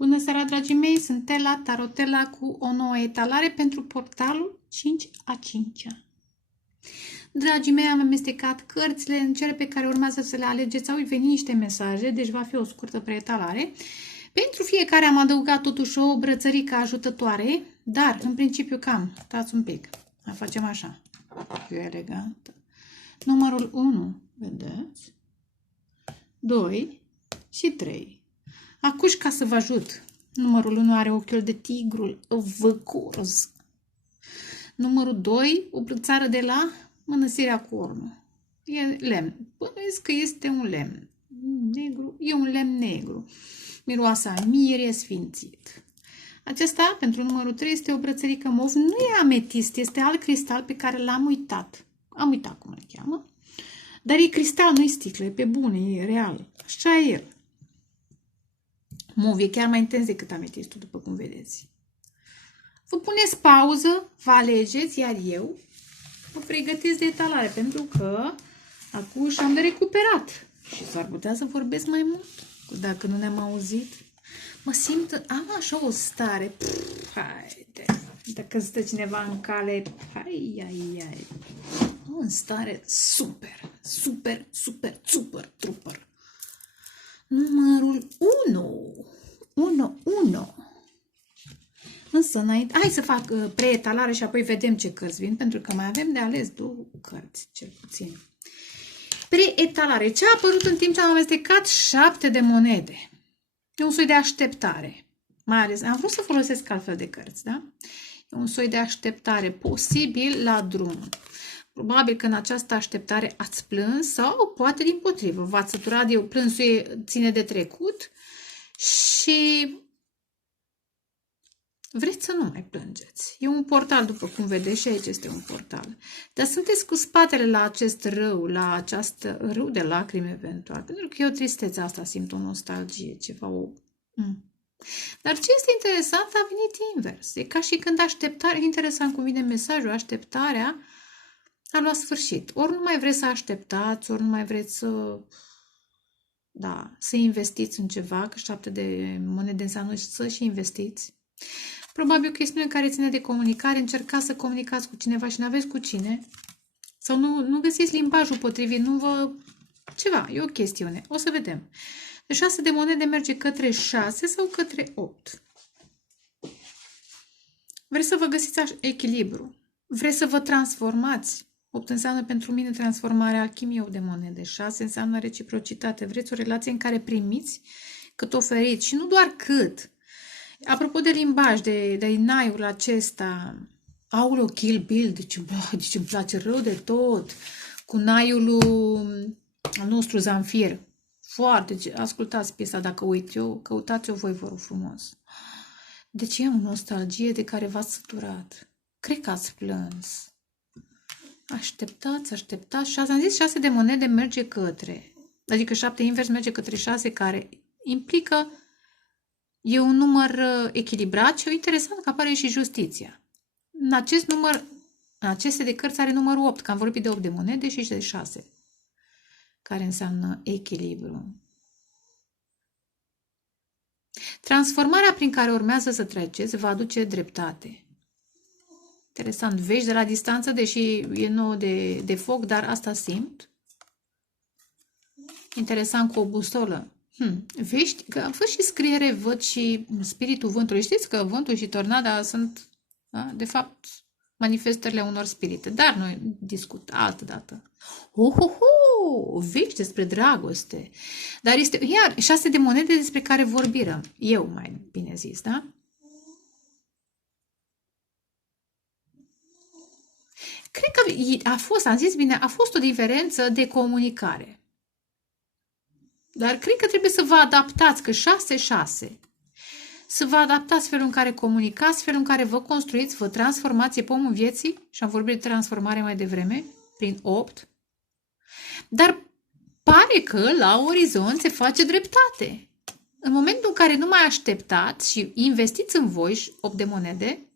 Bună seara, dragii mei! Sunt Tela, Tarotela, cu o nouă etalare pentru portalul 5/5. Dragii mei, am amestecat cărțile în cele pe care urmează să le alegeți. Au venit niște mesaje, deci va fi o scurtă preetalare. Pentru fiecare am adăugat totuși o brățărică ajutătoare, dar în principiu cam, stați un pic, mai facem așa, e elegantă. Numărul 1, vedeți? 2 și 3. Acuși, ca să vă ajut, numărul 1 are ochiul de tigrul văcoros. Numărul 2, o brățară de la Mănăstirea Cornu. E lemn. Bănuiesc că este un lemn negru. E un lemn negru. Miroase a miere sfințit. Acesta, pentru numărul 3, este o brățărică mov. Nu e ametist, este alt cristal pe care l-am uitat. Am uitat cum îl cheamă. Dar e cristal, nu e sticlă, e pe bune, e real. Așa e el. Mov e chiar mai intens decât ametistul, după cum vedeți. Vă puneți pauză, vă alegeți, iar eu vă pregătesc de etalare, pentru că acum am de recuperat. Și s-ar putea să vorbesc mai mult, dacă nu ne-am auzit. Mă simt, am așa o stare, haide, dacă stă cineva în cale, hai, în stare super, trooper. Numărul 1. Însă, înainte, hai să fac preetalare și apoi vedem ce cărți vin, pentru că mai avem de ales 2 cărți, cel puțin. Preetalare. Ce a apărut în timp ce am amestecat 7 de monede? E un soi de așteptare. Mai ales, am vrut să folosesc altfel de cărți, da? E un soi de așteptare posibil la drum. Probabil că în această așteptare ați plâns sau poate dimpotrivă. V-ați săturat de plânsul ține de trecut și vreți să nu mai plângeți. E un portal, după cum vedeți, și aici este un portal. Dar sunteți cu spatele la acest rău, la această râu de lacrimi eventual. Pentru că e o tristețe asta, simt o nostalgie, ceva o... Dar ce este interesant, a venit invers. E ca și când așteptarea, interesant cum vine mesajul, așteptarea a luat sfârșit. Ori nu mai vreți să așteptați, ori nu mai vreți să investiți în ceva, că 7 de monede înseamnă să și investiți. Probabil o chestiune care ține de comunicare, încercați să comunicați cu cineva și nu aveți cu cine, sau nu găsiți limbajul potrivit, ceva, e o chestiune. O să vedem. De 6 de monede merge către 6 sau către 8. Vreți să vă găsiți echilibru. Vreți să vă transformați. 8 înseamnă pentru mine transformarea, alchimie de monede. 6 înseamnă reciprocitate. Vreți o relație în care primiți cât oferiți și nu doar cât. Apropo de limbaj, de naiul acesta, Aulă Kill Bill, deci îmi place rău de tot, cu naiul al nostru Zanfir. Foarte, ascultați piesa dacă uit eu, căutați-o voi, vă rog frumos. Deci e o nostalgie de care v-ați săturat. Cred că ați plâns. Așteptați. Și am zis 6 de monede merge către, adică 7 invers merge către 6, care implică, e un număr echilibrat și e interesant că apare și justiția. În acest număr, în aceste de cărți are numărul 8, că am vorbit de 8 de monede și de 6, care înseamnă echilibru. Transformarea prin care urmează să treceți va aduce dreptate. Interesant, vești de la distanță, deși e nouă de foc, dar asta simt. Interesant, cu o busolă. Vești, că am fost și scriere, văd și spiritul vântului. Știți că vântul și tornada sunt, de fapt, manifestările unor spirite. Dar noi discut altă dată. Vești despre dragoste. Dar este, iar, 6 de monede despre care vorbim. Eu, mai bine zis, da? Cred că a fost o diferență de comunicare. Dar cred că trebuie să vă adaptați, că 6. Să vă adaptați felul în care comunicați, felul în care vă construiți, vă transformați, e pomul vieții, și am vorbit de transformare mai devreme, prin 8. Dar pare că la orizont se face dreptate. În momentul în care nu mai așteptați și investiți în voi 8 de monede,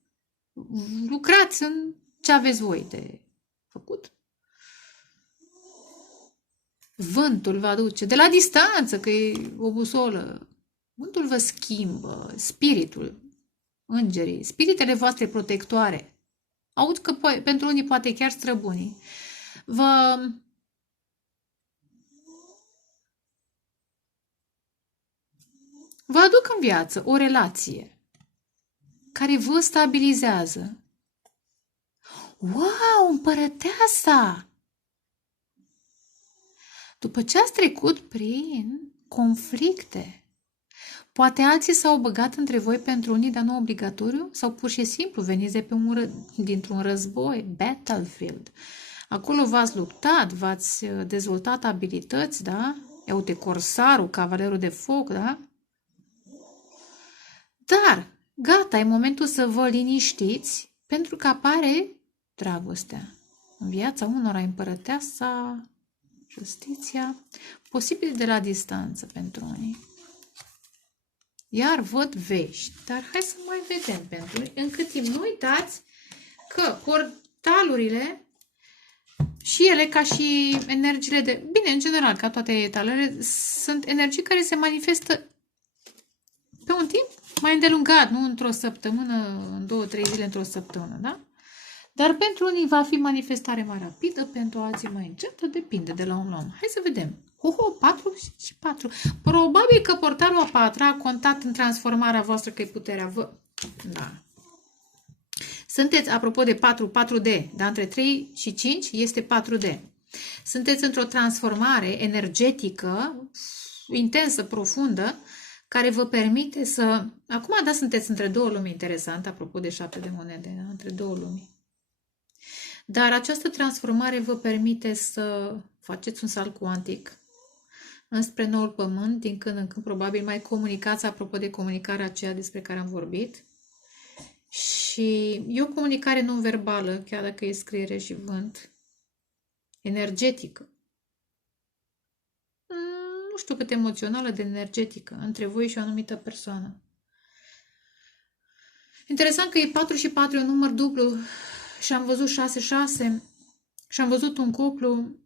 lucrați în ce aveți voi de făcut. Vântul va duce de la distanță, că e o busolă. Vântul vă schimbă, spiritul, îngerii, spiritele voastre protectoare. Aud că pentru unii poate chiar străbunii. Vă aduc în viață o relație care vă stabilizează. Wow, împărăteasa! După ce ați trecut prin conflicte, poate alții s-au băgat între voi pentru unii, dar nu obligatoriu, sau pur și simplu veniți de pe dintr-un război, battlefield. Acolo v-ați luptat, v-ați dezvoltat abilități, da? Ia uite, corsarul, cavalerul de foc, da? Dar, gata, e momentul să vă liniștiți, pentru că apare dragostea. În viața unora împărăteasa, justiția, posibil de la distanță pentru unii. Iar văd vești, dar hai să mai vedem pentru noi. În cât timp nu uitați că portalurile și ele, ca și energiile de... Bine, în general, ca toate etalele, sunt energii care se manifestă pe un timp mai îndelungat, nu într-o săptămână, în 2-3 zile, într-o săptămână, da? Dar pentru unii va fi manifestare mai rapidă, pentru alții mai încetă, depinde de la om la om. Hai să vedem. 4 și 4. Probabil că portalul a patra a contat în transformarea voastră, că e puterea vă. Da. Sunteți, apropo de 4D, dar între 3 și 5 este 4D. Sunteți într-o transformare energetică intensă, profundă, care vă permite să... Acum, da, sunteți între două lumi, interesant, apropo de 7 de monede, da? Între două lumi. Dar această transformare vă permite să faceți un salt cuantic înspre noul pământ, din când în când probabil mai comunicați, apropo de comunicarea aceea despre care am vorbit. Și e o comunicare non-verbală, chiar dacă e scriere și vânt, energetică. Nu știu cât emoțională, de energetică, între voi și o anumită persoană. Interesant că e 4 și 4, e un număr dublu și am văzut 6-6 și am văzut un cuplu.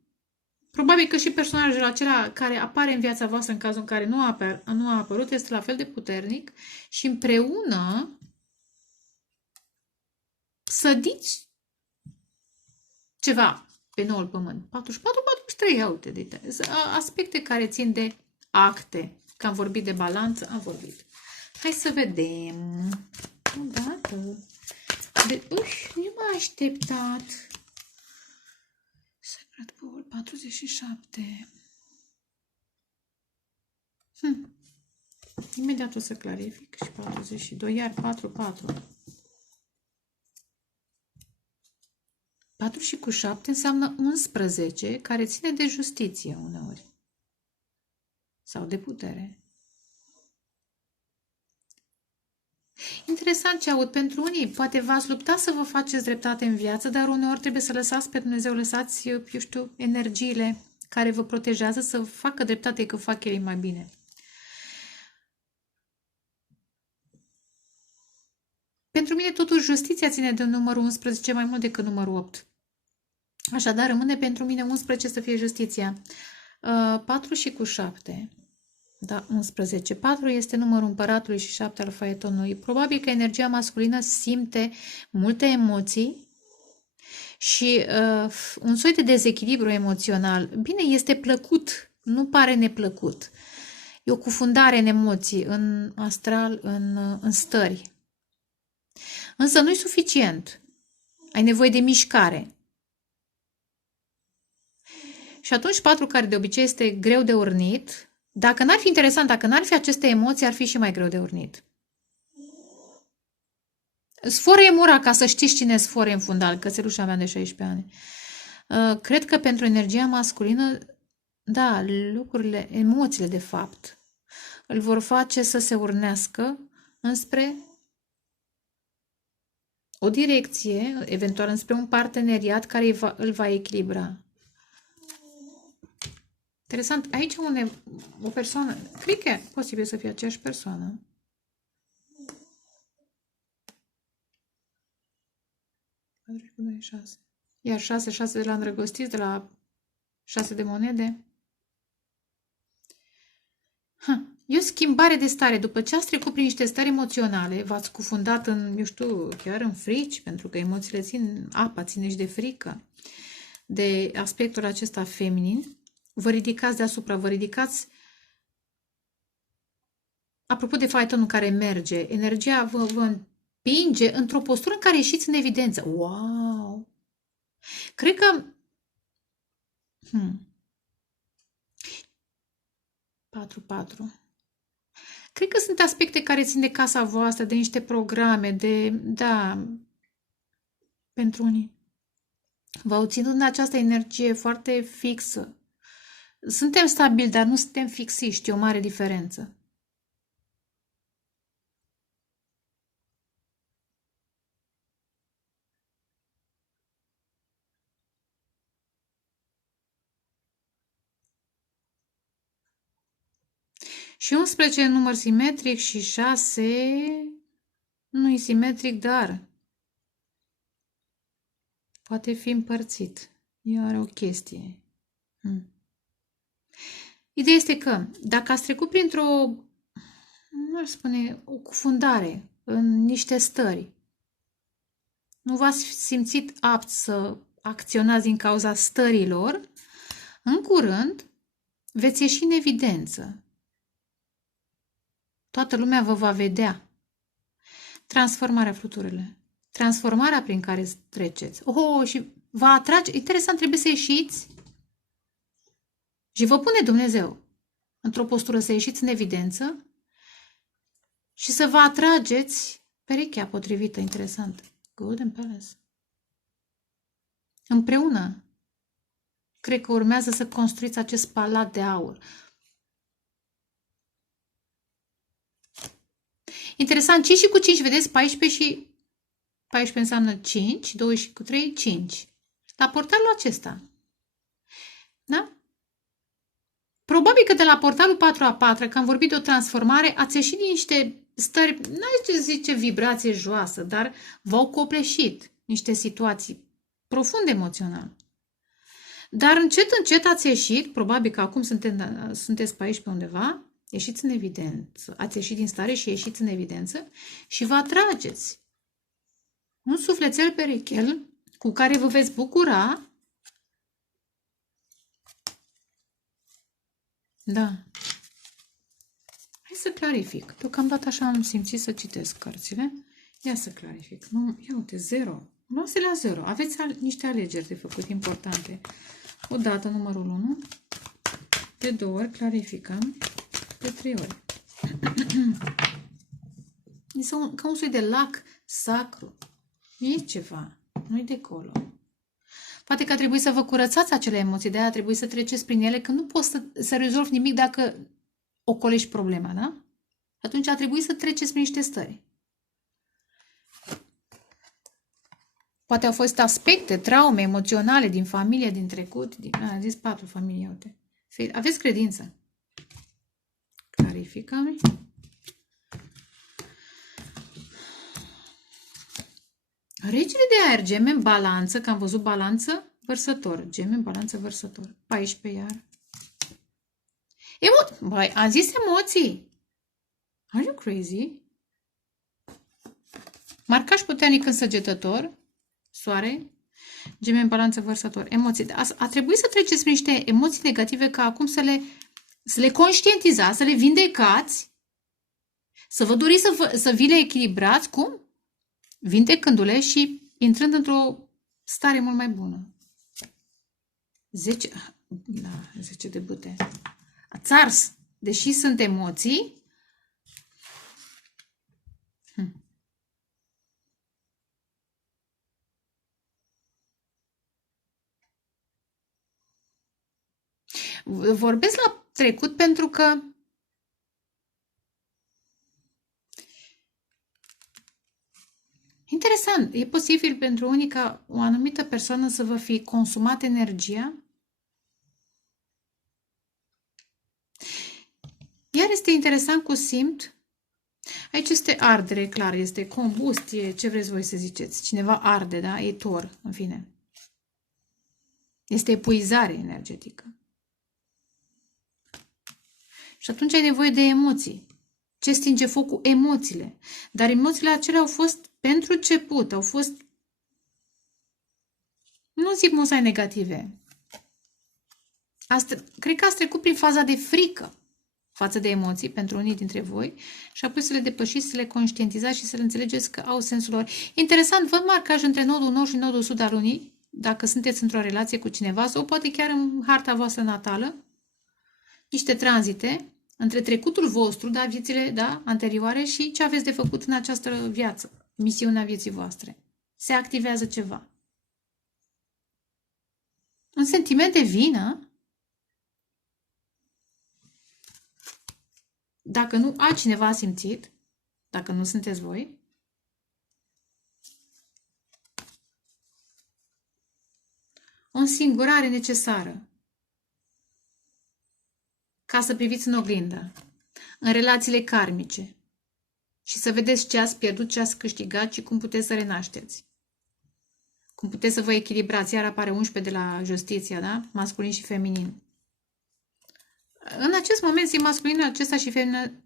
Probabil că și personajul acela care apare în viața voastră în cazul în care nu a apărut este la fel de puternic și împreună sădiți ceva pe noul pământ. 44, 43, ia uite, de aspecte care țin de acte. Că am vorbit de balanță, am vorbit. Hai să vedem. Odată. Nu m-a așteptat. Sacred Bowl 47. Imediat o să clarific. Și 42, iar 4. 4 și cu 7 înseamnă 11, care ține de justiție uneori. Sau de putere. Interesant ce aud. Pentru unii, poate v-ați lupta să vă faceți dreptate în viață, dar uneori trebuie să lăsați pe Dumnezeu, lăsați, eu știu, energiile care vă protejează să facă dreptate, că fac ele mai bine. Pentru mine, totuși, justiția ține de numărul 11 mai mult decât numărul 8. Așadar, rămâne pentru mine 11 să fie justiția. 4 și cu 7. Da, 11. 4 este numărul împăratului și 7 al faetonului. Probabil că energia masculină simte multe emoții și un soi de dezechilibru emoțional. Bine, este plăcut, nu pare neplăcut. E o cufundare în emoții, în astral, în stări. Însă nu e suficient. Ai nevoie de mișcare. Și atunci 4, care de obicei este greu de urnit, dacă n-ar fi interesant, dacă n-ar fi aceste emoții, ar fi și mai greu de urnit. Sforă mura, ca să știți cine e Sforă în fundal, cățelușa mea de 16 ani. Cred că pentru energia masculină, da, lucrurile, emoțiile de fapt, îl vor face să se urnească înspre o direcție, eventual înspre un parteneriat care îl va echilibra. Interesant. Aici unde o persoană, cred că e posibil să fie aceeași persoană. Iar 6 de la îndrăgostiți, de la 6 de monede. E o schimbare de stare. După ce ați trecut prin niște stări emoționale, v-ați cufundat în, eu știu, chiar în frici, pentru că emoțiile țin apa, ține și de frică, de aspectul acesta feminin. Vă ridicați deasupra, vă ridicați. Apropo de faitonul care merge, energia vă împinge într-o postură în care ieșiți în evidență. Wow! Cred că 4-4. Cred că sunt aspecte care țin de casa voastră, de niște programe, da, pentru unii. V-au ținut în această energie foarte fixă. Suntem stabili, dar nu suntem fixiști, e o mare diferență. Și 11 e număr simetric și 6 nu e simetric, dar poate fi împărțit. Iar o chestie. Ideea este că dacă ați trecut printr-o, nu aș spune, o cufundare în niște stări, nu v-ați simțit apt să acționați din cauza stărilor, în curând veți ieși în evidență. Toată lumea vă va vedea. Transformarea, fluturile. Transformarea prin care treceți. Și vă atrage. Interesant, trebuie să ieșiți și vă pune Dumnezeu într-o postură să ieșiți în evidență și să vă atrageți perechea potrivită. Interesant. Golden Palace. Împreună. Cred că urmează să construiți acest palat de aur. Interesant, 5 și cu 5, vedeți, 14 și 14 înseamnă 5, 2 și cu 3, 5. La portalul acesta. Da? Probabil că de la portalul 4 a 4, că am vorbit de o transformare, ați ieșit din niște stări, n-aș zice vibrație joasă, dar v-au copleșit niște situații profund emoțional. Dar încet, încet ați ieșit, probabil că acum sunteți pe aici pe undeva, ieșiți în evidență, ați ieșit din stare și ieșiți în evidență și vă atrageți un sufletel perechel cu care vă veți bucura. Da. Hai să clarific. Deocamdată așa am simțit să citesc cărțile. Ia să clarific. Nu, ia uite, 0. Luați la 0. Aveți niște alegeri de făcut importante. Odată numărul 1. De 2 ori clarificăm. De 3 ori. Este ca un soi de lac sacru. E ceva. Nu-i de acolo. Poate că a trebuit să vă curățați acele emoții, de-aia a trebuit să treceți prin ele, că nu poți să rezolvi nimic dacă ocolești problema, da? Atunci a trebuit să treceți prin niște stări. Poate au fost aspecte, traume emoționale din familie, din trecut. Am zis 4 familie, uite. Aveți credință. Clarificăm. Regele de aer, geme în balanță, că am văzut balanță, vărsător. Geme în balanță, vărsător. 14 iar. Băi, am zis emoții. Are you crazy? Marcaș puternic în săgetător. Soare. Geme în balanță, vărsător. Emoții. A trebuit să treceți prin niște emoții negative ca acum să le conștientizați, să le vindecați, să vă doriți să vi le echilibrați. Cum? Vindecându-le și intrând într-o stare mult mai bună. 10. Da, 10 de bâte. Ați ars. Deși sunt emoții, vorbesc la trecut pentru că interesant, e posibil pentru unii ca o anumită persoană să vă fi consumat energia, iar este interesant cu simt. Aici este ardere, clar, este combustie, ce vreți voi să ziceți. Cineva arde, da? E tor, în fine. Este epuizare energetică. Și atunci ai nevoie de emoții. Ce stinge focul? Emoțiile. Dar emoțiile acelea au fost pentru început, au fost, nu zic musai negative. Cred că ați trecut prin faza de frică față de emoții pentru unii dintre voi și apoi să le depășiți, să le conștientizați și să le înțelegeți că au sensul lor. Interesant, văd marcaj între nodul nord și nodul sud al lunii, dacă sunteți într-o relație cu cineva sau poate chiar în harta voastră natală, niște tranzite între trecutul vostru, da, viețile, da, anterioare și ce aveți de făcut în această viață, misiunea vieții voastre. Se activează ceva. Un sentiment de vină, dacă nu altcineva a simțit, dacă nu sunteți voi, o însingurare necesară ca să priviți în oglindă, în relațiile karmice și să vedeți ce ați pierdut, ce ați câștigat și cum puteți să renașteți. Cum puteți să vă echilibrați. Iar apare 11 de la Justiția, da? Masculin și feminin. În acest moment simt masculinul acesta și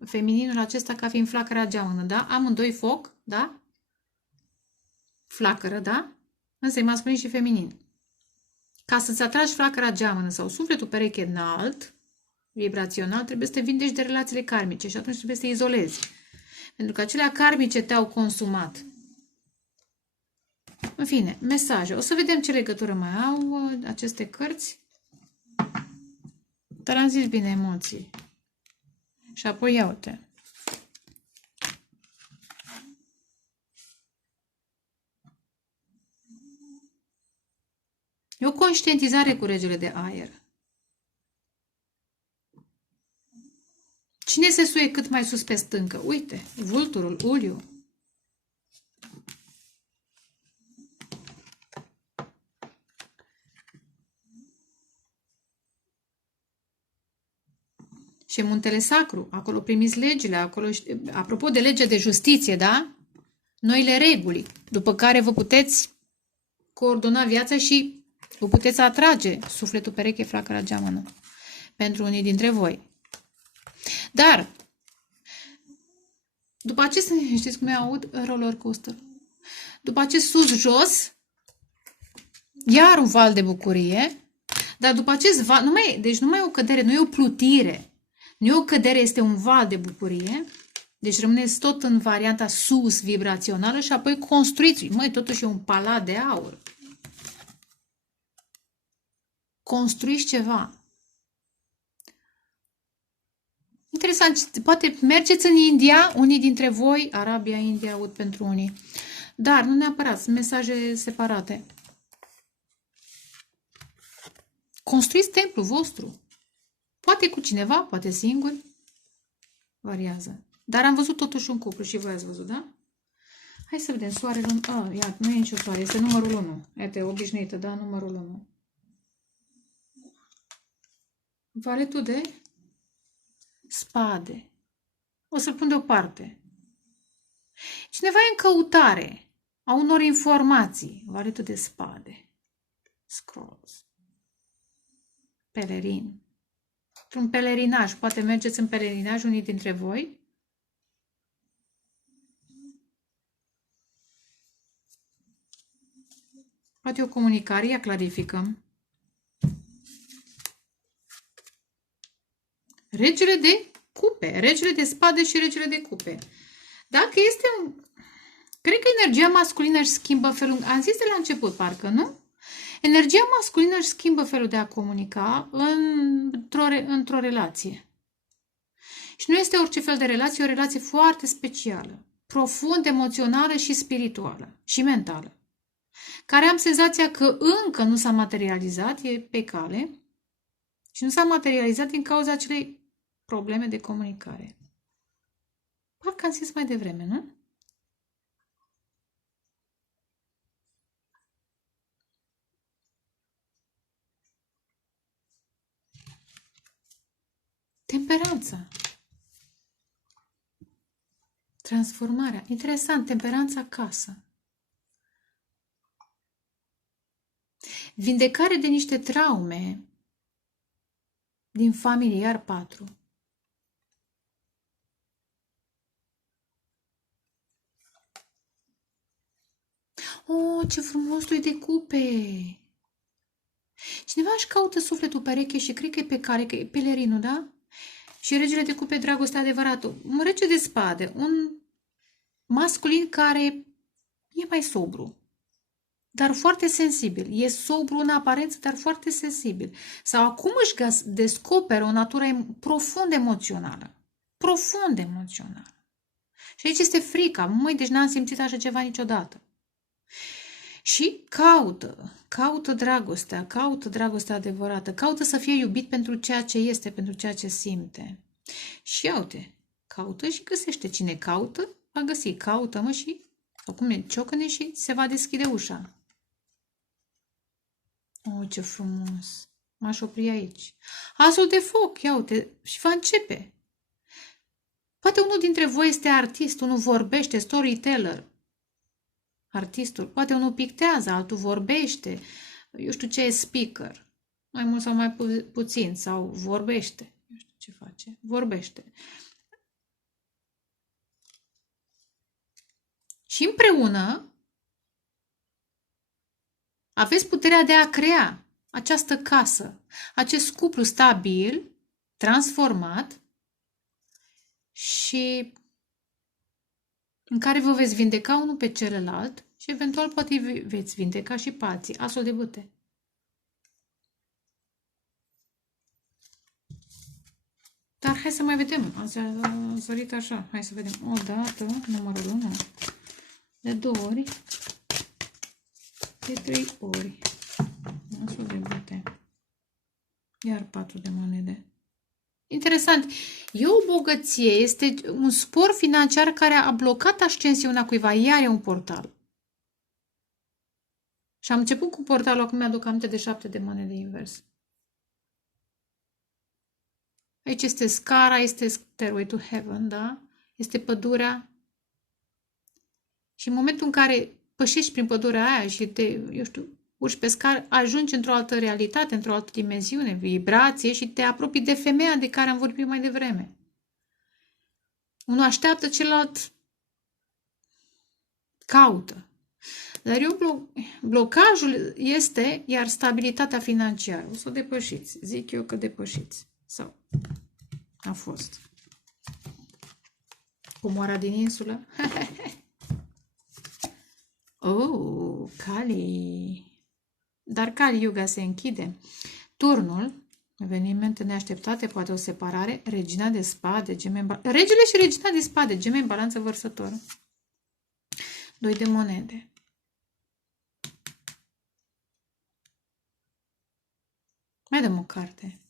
femininul acesta ca fiind flacăra geamănă, da? Amândoi foc, da? Flacără, da? Însă e masculin și feminin. Ca să-ți atragi flacăra geamănă sau sufletul pereche înalt, vibrațional, trebuie să te vindeci de relațiile karmice și atunci trebuie să te izolezi. Pentru că acelea karmice te-au consumat. În fine, mesaje. O să vedem ce legătură mai au aceste cărți. Dar am zis bine emoții. Și apoi ia uite. E o conștientizare cu regele de aer. Cine se suie cât mai sus pe stâncă? Uite, vulturul, uliu. Și muntele sacru, acolo primiți legile, acolo, apropo de legea de justiție, da? Noile reguli, după care vă puteți coordona viața și vă puteți atrage sufletul pereche, flacăra geamănă pentru unii dintre voi. Dar, după acest, știți cum aud? Roller coaster. După acest sus-jos, iar un val de bucurie, dar după acest val, deci nu mai e o cădere, nu e o plutire, nu e o cădere, este un val de bucurie, deci rămâneți tot în varianta sus vibrațională și apoi construiți, totuși e un palat de aur. Construiți ceva. Interesant, poate mergeți în India, unii dintre voi, Arabia, India, aud pentru unii, dar nu neapărat, sunt mesaje separate. Construiți templul vostru. Poate cu cineva, poate singur, variază. Dar am văzut totuși un cuplu și voi ați văzut, da? Hai să vedem, soarele, ia, nu e nicio soare, este numărul 1. Iată, obișnuită, da, numărul 1. Valetul de spade. O să-l pun deoparte. Cineva e în căutare a unor informații. Valetul de spade. Scrolls. Pelerin. Un pelerinaj. Poate mergeți în pelerinaj unii dintre voi. Poate o comunicare, ia clarificăm. Regele de cupe, regele de spade și regele de cupe. Dacă este un... Cred că energia masculină își schimbă felul... Am zis de la început, parcă, nu? Energia masculină își schimbă felul de a comunica într-o relație. Și nu este orice fel de relație, o relație foarte specială, profund emoțională și spirituală și mentală, care am senzația că încă nu s-a materializat, e pe cale, și nu s-a materializat din cauza acelei probleme de comunicare. Parcă am zis mai devreme, nu? Temperanța. Transformarea. Interesant, temperanța acasă. Vindecare de niște traume din familiar 4. Oh, ce frumos lui de cupe! Cineva își caută sufletul pereche și cred că e pe care, că e pelerinul, da? Și regele de cupe, dragoste adevărată. Un rege de spade, un masculin care e mai sobru, dar foarte sensibil. E sobru în aparență, dar foarte sensibil. Sau acum își descoperă o natură profund emoțională. Profund emoțională. Și aici este frica. Măi, deci n-am simțit așa ceva niciodată. Și caută dragostea adevărată, caută să fie iubit pentru ceea ce este, pentru ceea ce simte. Și uite, caută și găsește. Cine caută, va găsi. Caută-mă și, acum ciocăne și se va deschide ușa. Oh, ce frumos! M-aș opri aici. Asul de foc, ia uite, și va începe. Poate unul dintre voi este artist, unul vorbește, storyteller. Artistul. Poate unul pictează, altul vorbește. Eu știu ce e speaker. Mai mult sau mai puțin. Sau vorbește. Eu știu ce face. Vorbește. Și împreună aveți puterea de a crea această casă, acest cuplu stabil, transformat și în care vă veți vindeca unul pe celălalt și eventual poate veți vindeca și pe alții. Asul de bâte. Dar hai să mai vedem. A sărit așa. Hai să vedem. O dată, numărul 1, de 2 ori, de 3 ori. Asul de bâte. Iar 4 de monede. Interesant. E o bogăție, este un spor financiar care a blocat ascensiunea cuiva. Iar e un portal. Și am început cu portalul, acum mi-aduc aminte de 7 de monede invers. Aici este scara, este Stairway to Heaven, da? Este pădurea. Și în momentul în care pășești prin pădurea aia și te, eu știu, urci pe scară, ajungi într-o altă realitate, într-o altă dimensiune, vibrație și te apropii de femeia de care am vorbit mai devreme. Unul așteaptă, celălalt caută. Dar blocajul este, iar stabilitatea financiară. O să o depășiți. Zic eu că depășiți. Sau a fost. Comoara din insulă. Oh, Kali. Dar Kali Yuga se închide. Turnul, evenimente neașteptate, poate o separare, regina de spade, regele și regina de spade, geme în balanță vărsător. 2 de monede. Mai dăm o carte.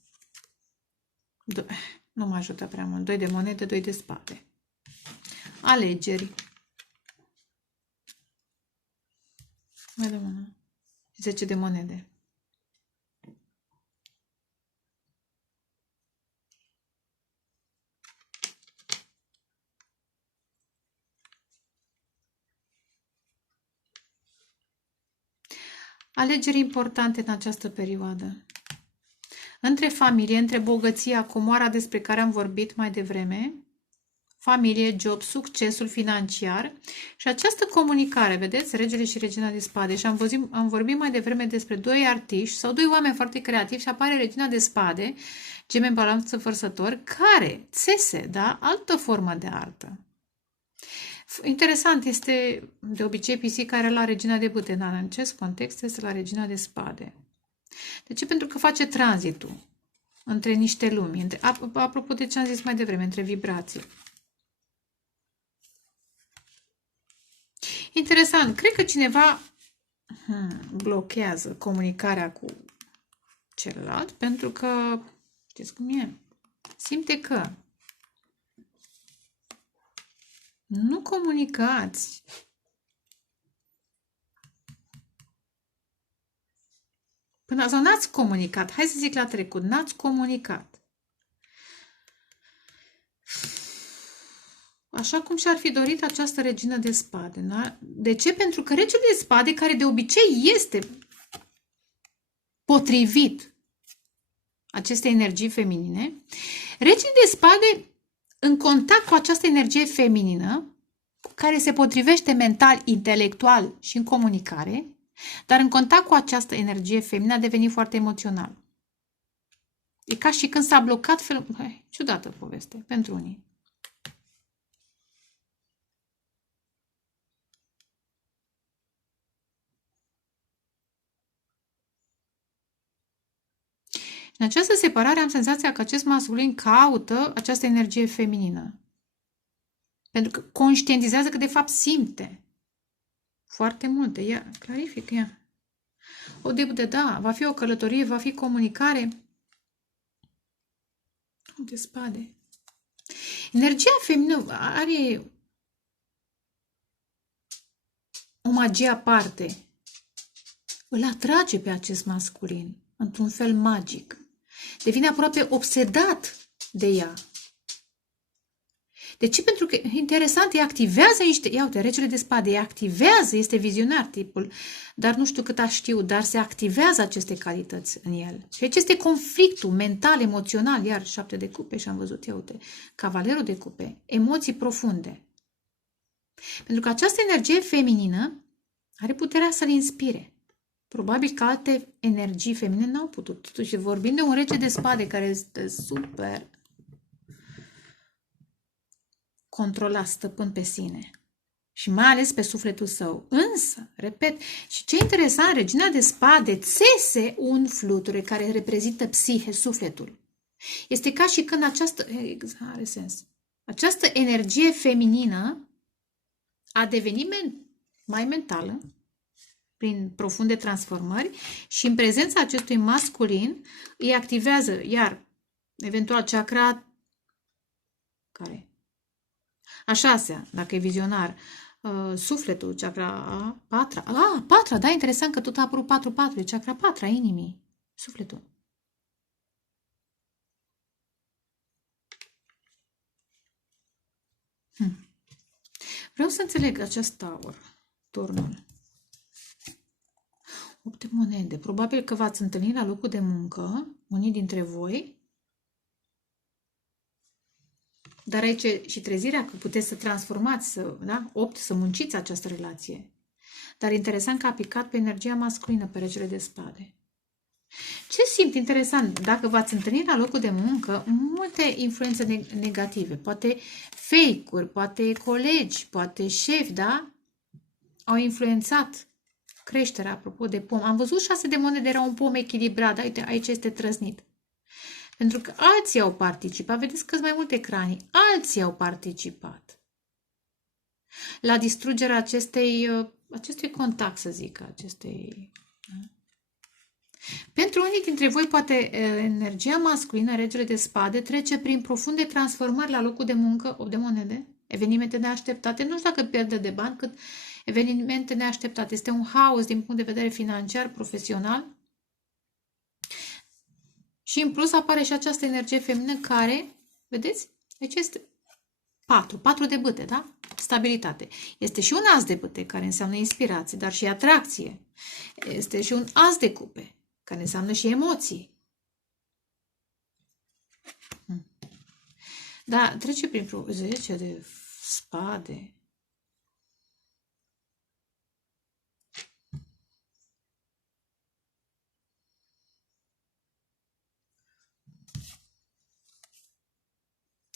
Nu mă ajută prea mult. 2 de monede, 2 de spade. Alegeri. Mai dăm una. 10 de monede. Alegeri importante în această perioadă. Între familie, între bogăția, comoara despre care am vorbit mai devreme, familie, job, succesul financiar și această comunicare, vedeți, regele și regina de spade. Și am vorbit mai devreme despre 2 artiști sau 2 oameni foarte creativi și apare regina de spade, geme în balanță vărsător, care țese, da, altă formă de artă. Interesant, este de obicei pisica care la regina de bâte, dar în acest context este la regina de spade. De ce? Pentru că face tranzitul între niște lumi, apropo de ce am zis mai devreme, între vibrații. Interesant, cred că cineva blochează comunicarea cu celălalt pentru că, știți cum e, simte că nu comunicați. Până sau n-ați comunicat. Hai să zic la trecut. N-ați comunicat. Așa cum și-ar fi dorit această regină de spade. Da? De ce? Pentru că regele de spade, care de obicei este potrivit acestei energii feminine, regele de spade, în contact cu această energie feminină, care se potrivește mental, intelectual și în comunicare, dar în contact cu această energie feminină a devenit foarte emoțional. E ca și când s-a blocat ciudată poveste pentru unii. În această separare am senzația că acest masculin caută această energie feminină. Pentru că conștientizează că de fapt simte foarte multe. Ia, clarific, ia. O debute, da, va fi o călătorie, va fi comunicare. De spade. Energia feminină are o magie aparte. Îl atrage pe acest masculin într-un fel magic. Devine aproape obsedat de ea. De ce? Pentru că, interesant, îi activează niște... Ia uite, regele de spade, îi activează, este vizionar tipul, dar nu știu cât știu, dar se activează aceste calități în el. Și aici este conflictul mental, emoțional, iar 7 de cupe și am văzut, ia uite, cavalerul de cupe, emoții profunde. Pentru că această energie feminină are puterea să-l inspire. Probabil că alte energii feminine n-au putut. Totuși vorbim de un rege de spade care este super controlat, stăpân pe sine și mai ales pe sufletul său. Însă, repet, și ce interesant, regina de spade țese un fluture care reprezintă psihe, sufletul. Este ca și când are sens. Această energie feminină a devenit mai mentală prin profunde transformări și în prezența acestui masculin îi activează iar eventual chakra care a 6-a, dacă e vizionar, sufletul, chakra a 4-a. Ah, 4-a, da, interesant că tot a apărut 4-4, e chakra 4-a inimii, sufletul. Vreau să înțeleg acest tower, turnul. 8 de monede. Probabil că v-ați întâlnit la locul de muncă, unii dintre voi, dar aici și trezirea că puteți să transformați, da? 8, să munciți această relație. Dar interesant că a picat pe energia masculină, pe regele de spade. Ce simt interesant? Dacă v-ați întâlnit la locul de muncă, multe influențe negative, poate fake-uri, poate colegi, poate șefi, da? Au influențat creșterea, apropo de pom. Am văzut 6 de monede, era un pom echilibrat, dar uite, aici este trăsnit. Pentru că alții au participat, vedeți că sunt mai multe ecrane, alții au participat la distrugerea acestui contact, să zic, acestei... Da? Pentru unii dintre voi, poate energia masculină, regele de spade, trece prin profunde transformări la locul de muncă, 8 de monede, evenimente neașteptate, nu știu dacă pierde de bani, cât evenimente neașteptate. Este un haos din punct de vedere financiar, profesional. Și în plus apare și această energie feminină care, vedeți, aici este 4 de bâte, da? Stabilitate. Este și un as de bâte, care înseamnă inspirație, dar și atracție. Este și un as de cupe, care înseamnă și emoții. Da, trece prin 10 de spade.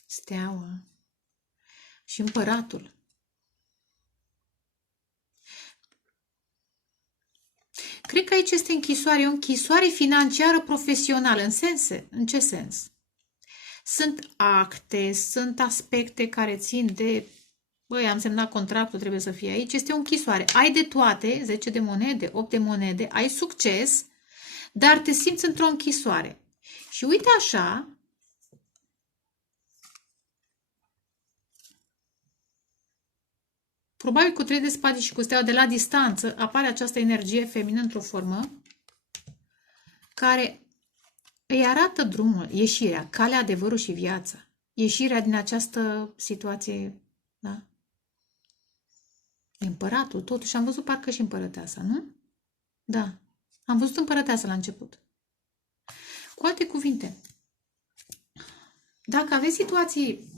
Steaua și împăratul. Cred că aici este închisoare, o închisoare financiară profesională. În ce sens? Sunt acte, sunt aspecte care țin de, băi, am semnat contractul, trebuie să fie aici. Este o închisoare. Ai de toate, 10 de monede, 8 de monede, ai succes, dar te simți într-o închisoare. Și uite așa, probabil cu 3 de spade și cu steaua de la distanță apare această energie feminină într-o formă care îi arată drumul, ieșirea, calea, adevărul și viața. Ieșirea din această situație, da? Împăratul, totuși am văzut parcă și împărăteasa, nu? Da, am văzut împărăteasa la început. Cu alte cuvinte, dacă aveți situații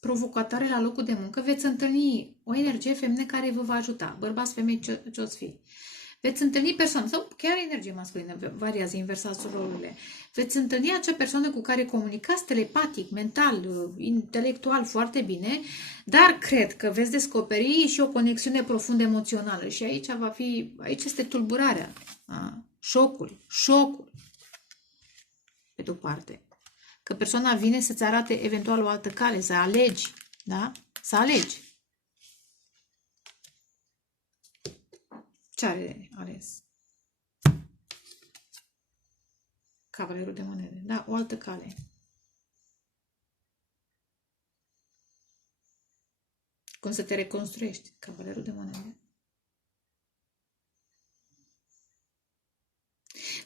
provocatoare la locul de muncă, veți întâlni o energie feminină care vă va ajuta, bărbați, femei, ce-oți fi. Veți întâlni persoane, sau chiar energie masculină, variază, inversați rolurile. Veți întâlni acea persoană cu care comunicați telepatic, mental, intelectual foarte bine, dar cred că veți descoperi și o conexiune profund emoțională. Și aici este tulburarea, șocul, pe de-o parte. Că persoana vine să-ți arate eventual o altă cale, să alegi, da? Să alegi. Ce are ales? Cavalerul de monede. Da, o altă cale. Cum să te reconstruiești? Cavalerul de monede.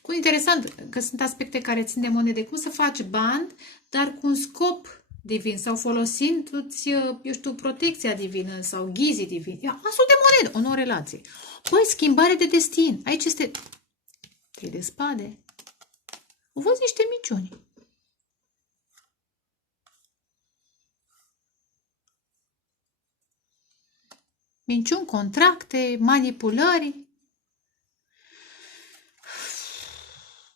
Cu interesant că sunt aspecte care țin de monede. Cum să faci bani, dar cu un scop divin sau folosindu-ți, eu știu, protecția divină sau ghizii divini. Asul de monede, o nouă relație. Păi, schimbare de destin. Aici este 3 de spade. Au fost niște minciuni. Minciuni, contracte, manipulări.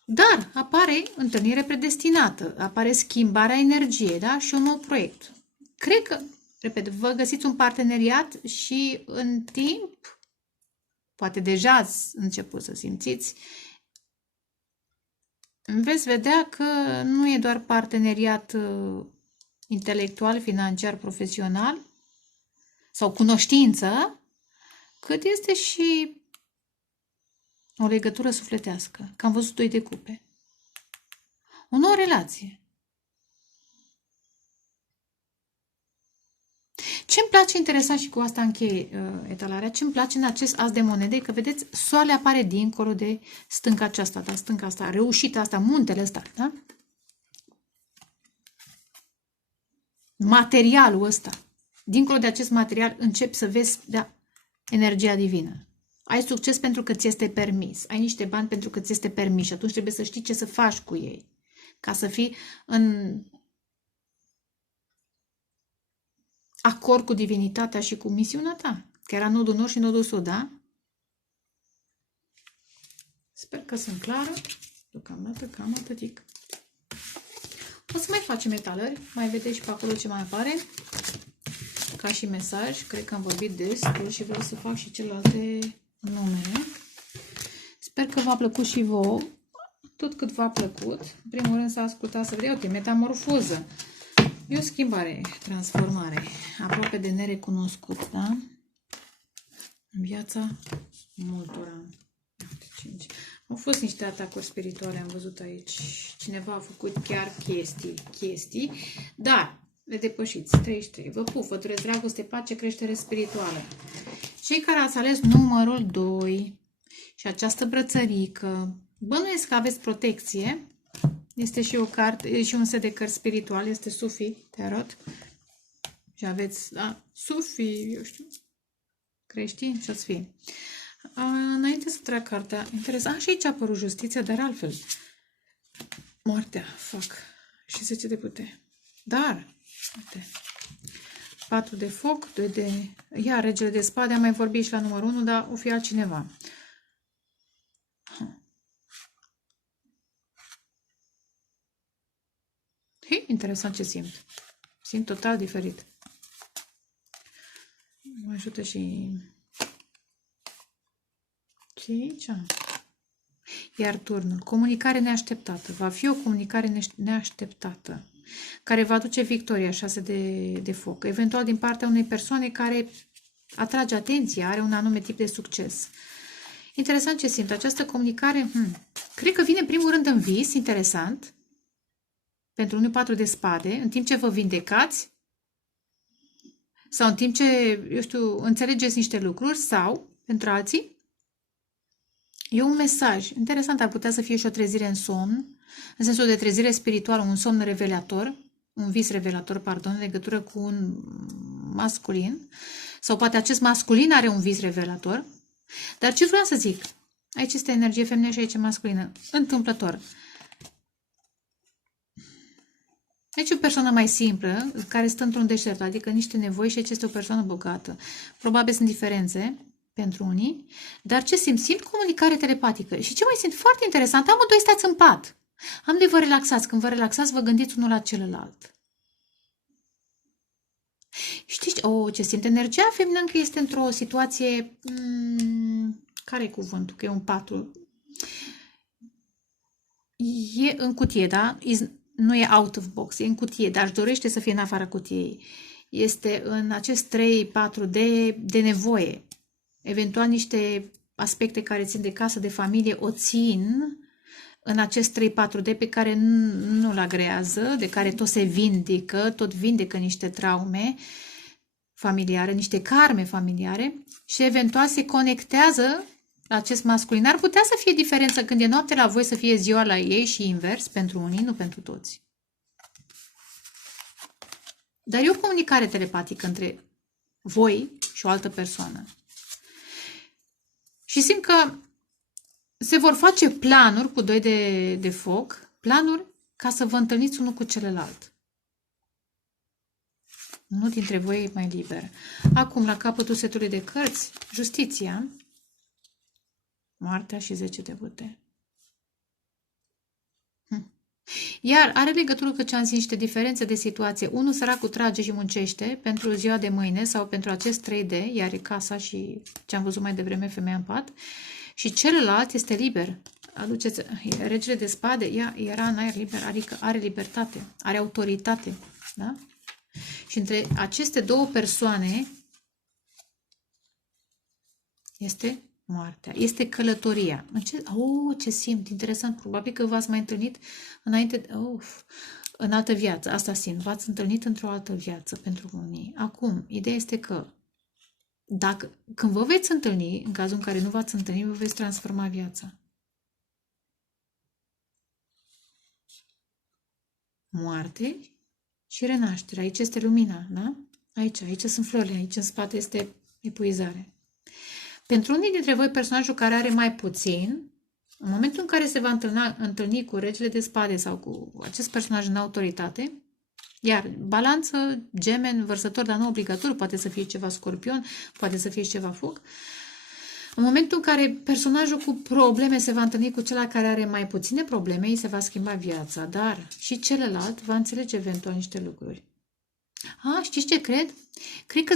Dar apare întâlnire predestinată, apare schimbarea energiei, da? Și un nou proiect. Cred că, repet, vă găsiți un parteneriat și în timp, poate deja ați început să simțiți, veți vedea că nu e doar parteneriat intelectual, financiar, profesional sau cunoștință, cât este și o legătură sufletească, că am văzut 2 de cupe. O nouă relație. Ce-mi place interesant și cu asta încheie etalarea, ce-mi place în acest as de monede, că vedeți, soare apare dincolo de stânca aceasta, da? Stânca asta, reușita asta, muntele ăsta, da? Materialul ăsta. Dincolo de acest material începi să vezi, da, energia divină. Ai succes pentru că ți este permis. Ai niște bani pentru că ți este permis și atunci trebuie să știi ce să faci cu ei. Ca să fii în acord cu divinitatea și cu misiunea ta. Că era nodul nord și nodul sud, da? Sper că sunt clară. Deocamdată cam atâtic. O să mai facem etalări. Mai vedeți și pe acolo ce mai apare. Ca și mesaj. Cred că am vorbit destul și vreau să fac și celelalte numere. Sper că v-a plăcut și vouă. Tot cât v-a plăcut. În primul rând să ascultați, să vedeți, uite, metamorfoză. E o schimbare, transformare, aproape de nerecunoscut, da? În viața multora. Au fost niște atacuri spirituale, am văzut aici. Cineva a făcut chiar chestii, dar le depășiți. 33. Vă pup, vă doresc dragoste, pace, creștere spirituală. Cei care ați ales numărul 2 și această brățărică, bănuiesc că aveți protecție. Este și o carte, și un set de cărți spiritual, este Sufi Tarot. Și aveți, da, Sufi, eu știu, creștini și-ați fi. Înainte să trag cartea, interesant, și aici a apărut justiția, dar altfel. Moartea, fac. Și 10 de putere. Dar, uite, 4 de foc, 2 de... Ia, regele de spade, am mai vorbit și la numărul 1, dar o fi altcineva. Hei, interesant ce simt. Simt total diferit. Mă ajută și... Ce aici? Iar turnul. Comunicare neașteptată. Va fi o comunicare neașteptată, care va aduce victoria, 6 de foc. Eventual din partea unei persoane care atrage atenția, are un anume tip de succes. Interesant ce simt. Această comunicare, cred că vine în primul rând în vis, interesant, pentru unul 4 de spade, în timp ce vă vindecați, sau în timp ce, eu știu, înțelegeți niște lucruri, sau, pentru alții, e un mesaj. Interesant, ar putea să fie și o trezire în somn, în sensul de trezire spirituală, un somn revelator, un vis revelator, pardon, în legătură cu un masculin, sau poate acest masculin are un vis revelator. Dar ce vreau să zic? Aici este energie feminină și aici masculină. Întâmplător. Aici e o persoană mai simplă, care stă într-un deșert, adică niște nevoi și aici este o persoană bogată. Probabil sunt diferențe pentru unii, dar ce simt? Simt comunicare telepatică. Și ce mai simt? Foarte interesant, amândoi stați în pat. Amândoi vă relaxați. Când vă relaxați, vă gândiți unul la celălalt. Știți, ce simt? Energia feminină este într-o situație... care e cuvântul? Că e un patru. E în cutie, da? Nu e out of box, e în cutie, dar își dorește să fie în afara cutiei. Este în acest 3-4 de nevoie. Eventual niște aspecte care țin de casă, de familie, o țin în acest 3-4D pe care nu-l agrează, de care tot se vindecă, tot vindecă niște traume familiare, niște karme familiare și eventual se conectează la acest masculin. Ar putea să fie diferență când e noapte la voi să fie ziua la ei și invers, pentru unii, nu pentru toți. Dar e o comunicare telepatică între voi și o altă persoană. Și simt că se vor face planuri cu doi de foc, planuri ca să vă întâlniți unul cu celălalt. Unul dintre voi e mai liber. Acum, la capătul setului de cărți, justiția, moartea și 10 de bâte. Iar are legătură cu ce am zis, niște diferențe de situație. Unul săracul trage și muncește pentru ziua de mâine sau pentru acest 3D, iar e casa și ce am văzut mai devreme, femeia în pat. Și celălalt este liber. Aduceți, regele de spade, ea era în aer liber, adică are libertate, are autoritate. Da? Și între aceste două persoane este moartea, este călătoria. Ce simt, interesant, probabil că v-ați mai întâlnit înainte, în altă viață, asta simt, v-ați întâlnit într-o altă viață pentru unii. Acum, ideea este că când vă veți întâlni, în cazul în care nu v-ați întâlnit, vă veți transforma viața. Moarte și renaștere. Aici este lumina, da? Aici sunt florile, aici în spate este epuizare. Pentru unii dintre voi, personajul care are mai puțin, în momentul în care se va întâlni cu regele de spade sau cu acest personaj în autoritate, iar balanță, gemen, vărsător, dar nu obligatoriu, poate să fie ceva scorpion, poate să fie ceva foc. În momentul în care personajul cu probleme se va întâlni cu cel care are mai puține probleme, îi se va schimba viața, dar și celălalt va înțelege eventual niște lucruri. Știți ce cred? Cred că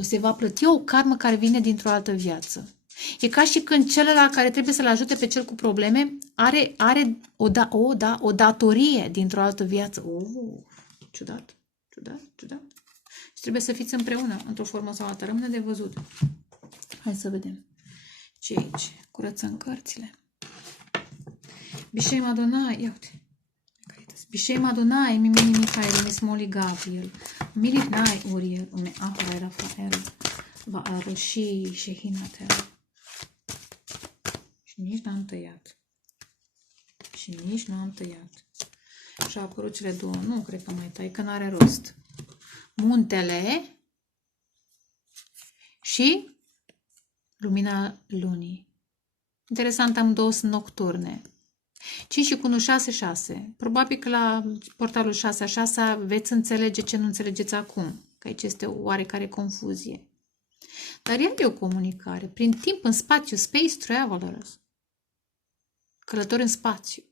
se va plăti o karmă care vine dintr-o altă viață. E ca și când celălalt care trebuie să-l ajute pe cel cu probleme are o datorie dintr-o altă viață. Ciudat. Și trebuie să fiți împreună, într-o formă sau alta. Rămâne de văzut. Hai să vedem. Ce e aici? Curățăm cărțile. Bishem Adonai. Ia uite. Bishem Adonai, Mimini Michael, Mismoli Gabriel, Militnai Uriel, Ume Ahrai Rafael, Vaarul și Shehinatel. Și nici n-am tăiat. Și au apărut cele două. Nu cred că mai tai, că n-are rost. Muntele și lumina lunii. Interesant, amândouă sunt nocturne. 5 și cu 1, 6, 6. Probabil că la portalul 6 a 6 veți înțelege ce nu înțelegeți acum. Că aici este o oarecare confuzie. Dar ea e o comunicare. Prin timp, în spațiu, space travelers. Călători în spațiu.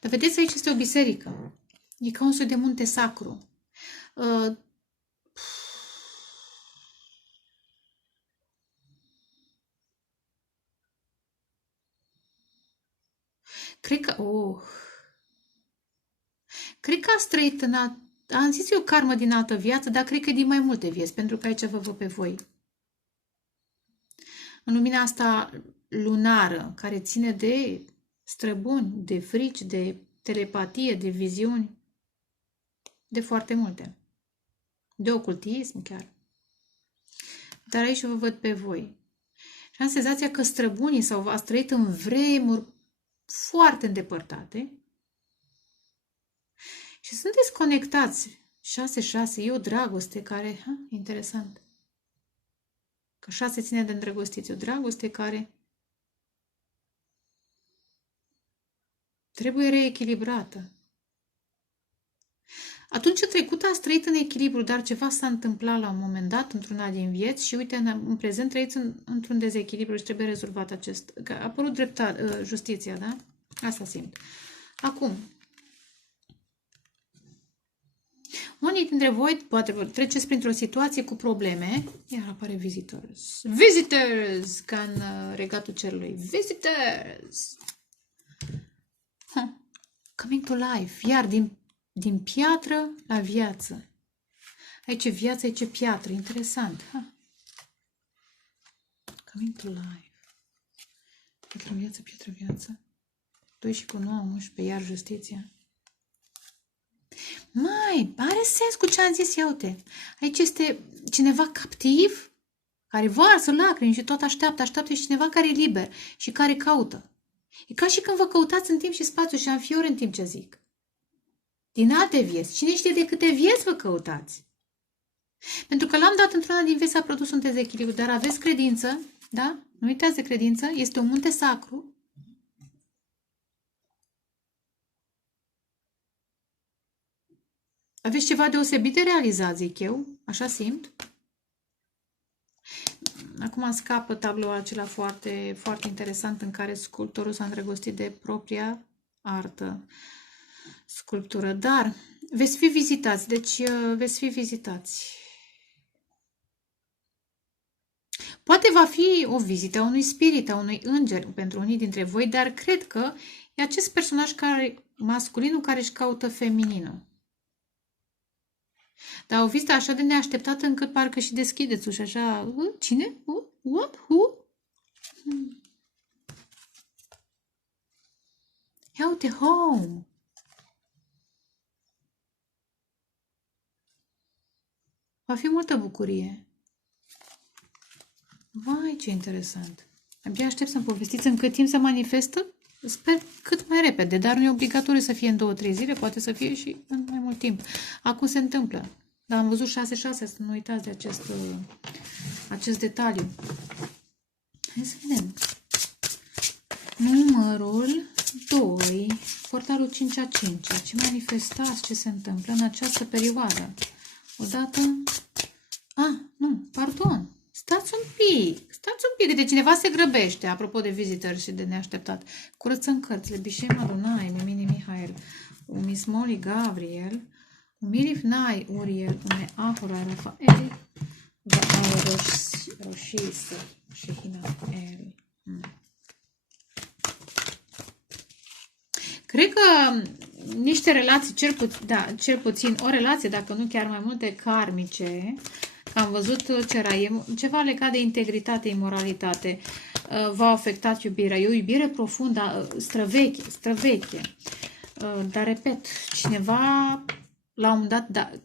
Dar vedeți, aici este o biserică. E ca un soi de munte sacru. Cred că... Cred că ați trăit am zis eu karmă din altă viață, dar cred că din mai multe vieți, pentru că aici vă văd pe voi. În lumina asta lunară, care ține de străbuni, de frici, de telepatie, de viziuni, de foarte multe. De ocultism chiar. Dar aici vă văd pe voi. Și am senzația că străbunii sau ați trăit în vremuri foarte îndepărtate și sunteți conectați. 6-6, e o dragoste care, interesant. Că 6 ține de îndrăgostiți, o dragoste care trebuie reechilibrată. Atunci în trecut ați trăit în echilibru, dar ceva s-a întâmplat la un moment dat, într-una din vieți și uite, în prezent trăiți într-un dezechilibru și trebuie rezolvat acest... Că a apărut justiția, da? Asta simt. Acum, unii dintre voi poate treceți printr-o situație cu probleme, iar apare visitors. Visitors! Ca în Regatul Cerului. Visitors! Coming to life. Iar din piatră la viață. Aici e viață, aici e piatră. Interesant. Coming to life. Piatră, viață, piatră, viață. 2 și cu 9, 11, iar justiția. Mai, are sens cu ce am zis, ia uite. Aici este cineva captiv, care varsă lacrimi și tot așteaptă și cineva care e liber și care caută. E ca și când vă căutați în timp și spațiu și am fiori în timp ce zic. Din alte vieți. Cine știe de câte vieți vă căutați? Pentru că l-am dat într-una din vieți, a produs un dezechilibru, dar aveți credință, da? Nu uitați de credință, este un munte sacru. Aveți ceva deosebit de realizat, zic eu, așa simt. Acum scapă tabloul acela foarte, foarte interesant în care sculptorul s-a îndrăgostit de propria artă, sculptură. Dar veți fi vizitați, deci veți fi vizitați. Poate va fi o vizită a unui spirit, a unui înger pentru unii dintre voi, dar cred că e acest personaj masculinul care își caută femininul. Dar o vizită așa de neașteptată încât parcă și deschideți ușa așa. Cine? What? Who? Ia uite, home. Va fi multă bucurie. Vai, ce interesant. Abia aștept să-mi povestiți în cât timp se manifestă. Sper cât mai repede, dar nu e obligatoriu să fie în 2-3 zile, poate să fie și în mai mult timp. Acum se întâmplă. Dar am văzut 6-6, să nu uitați de acest detaliu. Hai să vedem. Numărul 2, portarul 5-5. Ce manifestați, ce se întâmplă în această perioadă? Odată... nu, pardon. Stați un pic, de cineva se grăbește, apropo de visitări și de neașteptat. Curățăm cărțile, Bishem Adonai, Mimini Mihail, Umismoli Gabriel, Umilif Nai Uriel, Ume Ahora Rafael, Vaai Roshis, Shehina El. Cred că niște relații, cel puțin o relație, dacă nu chiar mai multe, karmice, că am văzut ceva legat de integritate, imoralitate, v-a afectat iubirea. E o iubire profundă, străveche. Dar, repet, cineva, la un moment dat,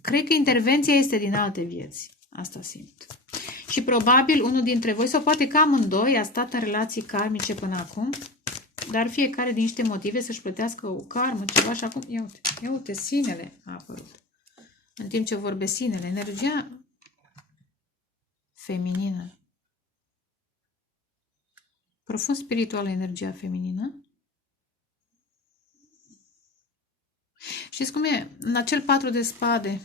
cred că intervenția este din alte vieți. Asta simt. Și probabil unul dintre voi, sau poate că amândoi, a stat în relații karmice până acum, dar fiecare din niște motive să-și plătească o karmă, ceva și acum, ia uite, sinele a apărut. În timp ce vorbesc sinele, energia feminină. Profund spirituală, energia feminină. Știți cum e? În acel 4 de spade.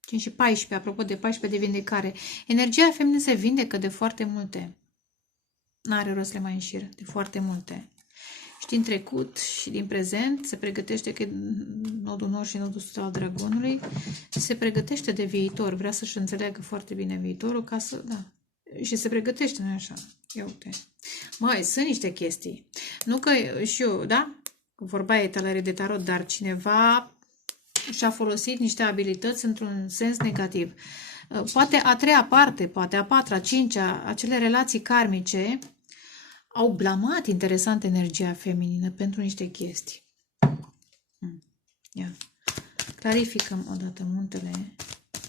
5 și 14, apropo de 14 de vindecare. Energia feminină se vindecă de foarte multe. N-are rost să le mai înșir. De foarte multe. Și din trecut și din prezent se pregătește că nodul nord și nodul sud al dragonului se pregătește de viitor. Vrea să-și înțeleagă foarte bine viitorul ca să... Da. Și se pregătește, nu așa? Ia uite. Măi, sunt niște chestii. Nu că și eu, da? Vorba e talare de tarot, dar cineva și-a folosit niște abilități într-un sens negativ. Poate a treia parte, poate a patra, a cincea, acele relații karmice au blamat interesant energia feminină pentru niște chestii. Ia. Clarificăm odată muntele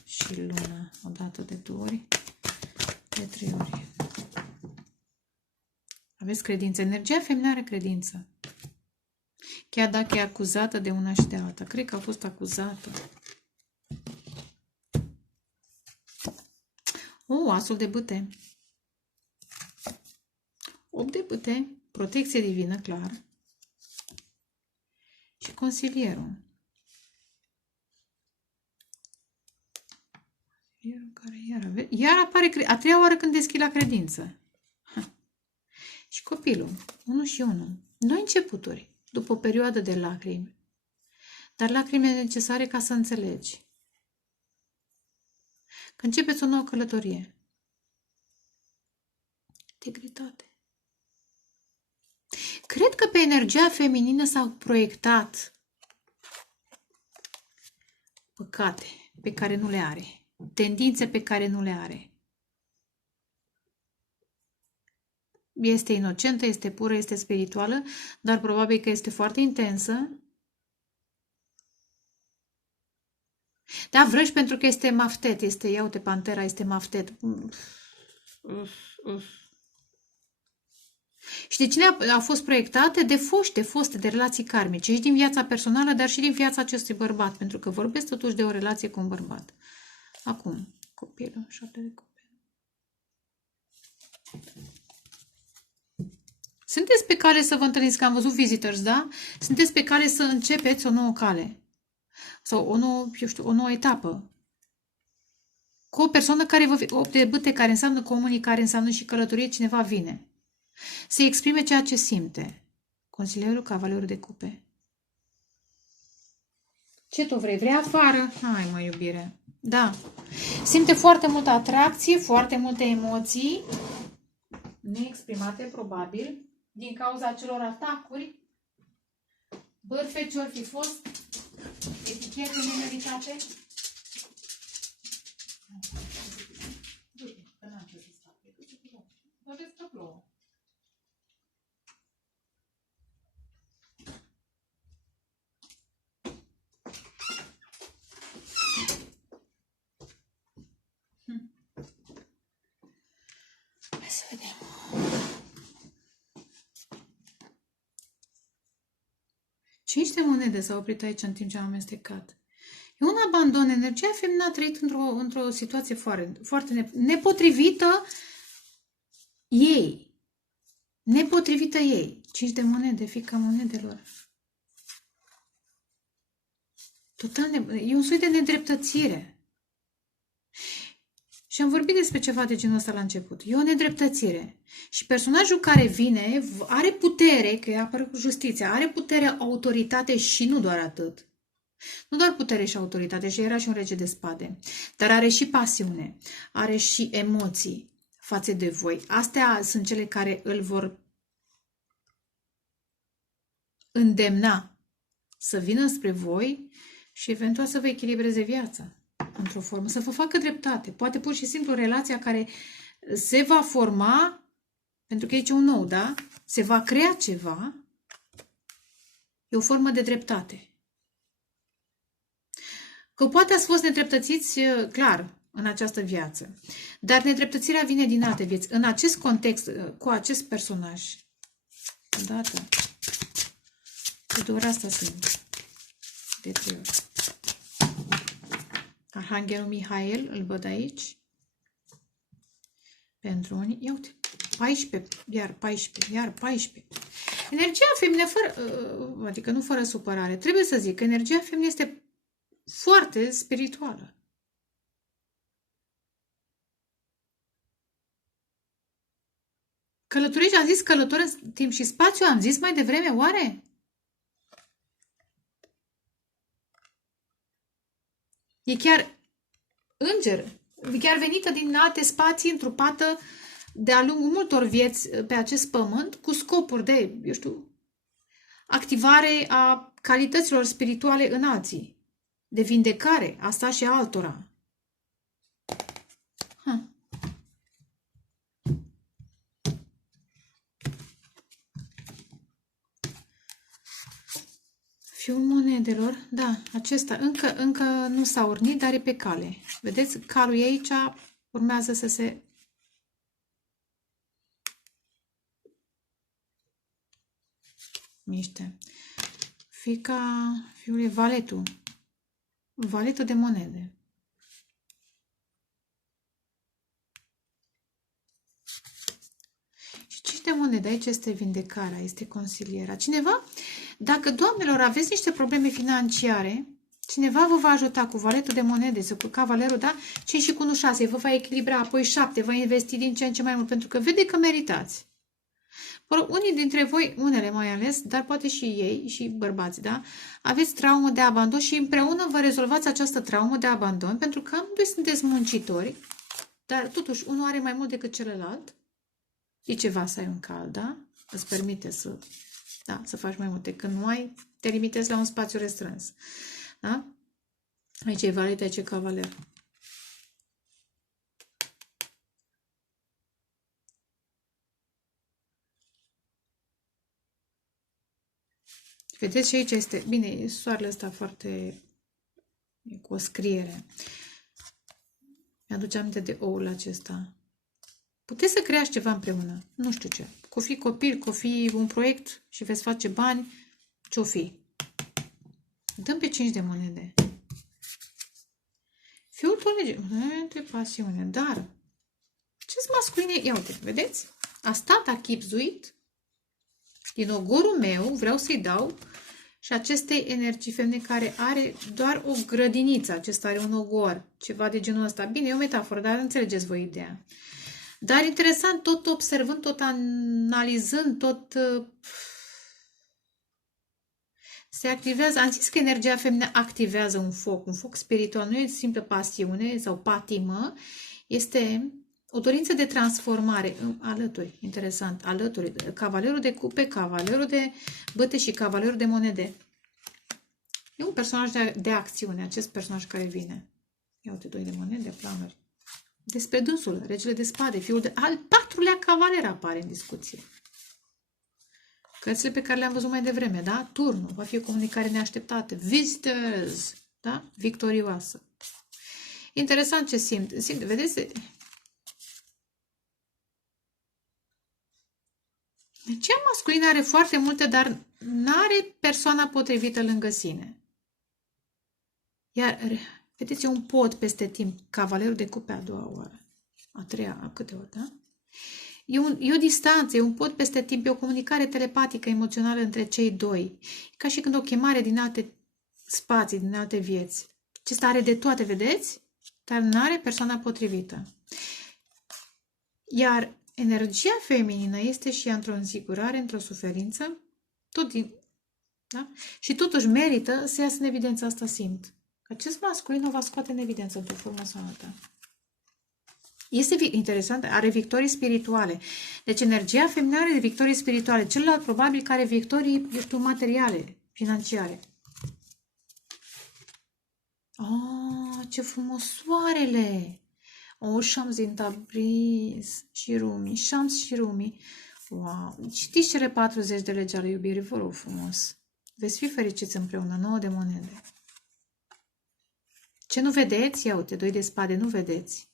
și luna, odată de 2 ori, de 3 ori. Aveți credință. Energia feminină are credință. Chiar dacă e acuzată de una și de alta. Cred că a fost acuzată. Asul de bâte. 8 de bâte. Protecție divină, clar. Și consilierul. Iar apare a treia oară când deschid la credință. Și copilul. 1 și 1. Noi începuturi. După o perioadă de lacrimi. Dar lacrimile necesare ca să înțelegi. Că începeți o nouă călătorie. Integritate. Cred că pe energia feminină s-au proiectat păcate pe care nu le are. Tendințe pe care nu le are. Este inocentă, este pură, este spirituală, dar probabil că este foarte intensă. Da, vrăși pentru că este maftet, este, ia uite, pantera este maftet. Și de cine a fost proiectate? De foste, de relații karmice, și din viața personală, dar și din viața acestui bărbat, pentru că vorbesc totuși de o relație cu un bărbat. Acum, copilul, 7 de copil. Sunteți pe cale să vă întâlniți, că am văzut visitors, da? Sunteți pe cale să începeți o nouă cale. Sau o nouă, o nouă etapă. Cu o persoană care vă... 8 de bâte, care înseamnă comunicare, înseamnă și călătorie, cineva vine. Să exprime ceea ce simte. Consilierul, cavalerul de cupe. Ce tu vrei? Vrei afară? Hai, mă, iubire. Da. Simte foarte multă atracție, foarte multe emoții neexprimate, probabil, din cauza acelor atacuri, bârfe ce-or fi fost, etichete nemeritate. Du-te, că n-am ce să stau. Vă vezi că plouă. Hai să vedem. 5 de monede s-au oprit aici în timp ce am amestecat. E un abandon. Energia feminină a trăit într-o situație foarte nepotrivită ei. Nepotrivită ei. 5 de monede, fica monedelor. Total e un soi de nedreptățire. Și am vorbit despre ceva de genul ăsta la început. E o nedreptățire. Și personajul care vine are putere, că e apără cu justiția, are putere, autoritate și nu doar atât. Nu doar putere și autoritate, și era și un rege de spade, dar are și pasiune, are și emoții față de voi. Astea sunt cele care îl vor îndemna să vină spre voi și eventual să vă echilibreze viața într-o formă, să vă facă dreptate. Poate pur și simplu relația care se va forma, pentru că e un nou, da? Se va crea ceva, e o formă de dreptate. Că poate ați fost nedreptățiți, clar, în această viață. Dar nedreptățirea vine din alte vieți. În acest context, cu acest personaj, odată, de două ori asta sunt, de 3 ori. Arhanghelul Mihail, îl văd aici. Pentru unii, ia uite, 14, iar 14, iar 14. Energia feminină, adică nu fără supărare, trebuie să zic că energia feminină este foarte spirituală. Călătorești, am zis călător în timp și spațiu, am zis mai devreme, oare? E chiar înger, chiar venită din alte spații, întrupată de-a lungul multor vieți pe acest pământ, cu scopuri de, eu știu, activare a calităților spirituale în alții, de vindecare, asta și a altora. Fiul monedelor, da, acesta încă nu s-a urnit, dar e pe cale. Vedeți, calul e aici, urmează să se... miște. fiule, valetul. Valetul de monede. Și 5 de monede. Aici este vindecarea, este consilierea. Cineva, dacă, doamnelor, aveți niște probleme financiare, cineva vă va ajuta cu valetul de monede, cu cavalerul, da? 5 și cu 1, 6, vă va echilibra, apoi 7, va investi din ce în ce mai mult, pentru că vede că meritați. Unii dintre voi, unele mai ales, dar poate și ei, și bărbați, da? Aveți traumă de abandon și împreună vă rezolvați această traumă de abandon, pentru că amândoi sunteți muncitori, dar totuși unul are mai mult decât celălalt. E ceva să ai un cal, da? Îți permite să faci mai multe. Când nu ai, te limitezi la un spațiu restrâns. Da? Aici e valet, aici e cavaler. Vedeți și aici este, bine, soarele ăsta foarte, cu o scriere. Mi-aduce aminte de oul acesta. Puteți să creați ceva împreună, nu știu ce. Că fi copil, că fi un proiect și veți face bani, ce-o fi. Dăm pe 5 de monede. Fiul tău de pasiune, dar ce-s masculine? Ia uite, vedeți? A stat, a chipzuit din ogorul meu, vreau să-i dau și acestei energii feminine care are doar o grădiniță, acesta are un ogor, ceva de genul ăsta. Bine, e o metaforă, dar înțelegeți voi ideea. Dar interesant, tot observând, tot analizând, tot se activează. Am zis că energia feminină activează un foc spiritual, nu e simplă pasiune sau patimă, este o dorință de transformare alături, interesant, alături, cavalerul de cupe, cavalerul de băte și cavalerul de monede. E un personaj de acțiune, acest personaj care vine. Ia uite, 2 de monede, planuri. Despre dânsul, regele de spade, fiul de al 4-lea cavaler apare în discuție. Cărțile pe care le-am văzut mai devreme, da? Turnul, va fi o comunicare neașteptată. Visitors, da? Victorioasă. Interesant ce simt. Vedeți? Cea masculină are foarte multe, dar n-are persoana potrivită lângă sine. Iar, vedeți, e un pod peste timp. Cavalerul de cupe a doua oară. A treia, a câte ori, da? E o distanță, e un pod peste timp, e o comunicare telepatică, emoțională între cei doi. Ca și când o chemare din alte spații, din alte vieți. Acesta are de toate, vedeți? Dar nu are persoana potrivită. Iar energia feminină este și ea într-o însigurare, într-o suferință, da? Și totuși merită să iasă în evidență, asta simt. Acest masculin o va scoate în evidență într-o formă sau alta. Este interesant, are victorii spirituale. Deci energia feminină are victorii spirituale. Celălalt probabil că are victorii, eu știu, materiale, financiare. Oh, ce frumos soarele! Shams din Tabriz și Rumi. Shams și Rumi. Wow! Citiți cele 40 de legi ale iubirii, vă rog frumos. Veți fi fericiți împreună, 9 de monede. Ce nu vedeți? Ia uite, 2 de spade, nu vedeți.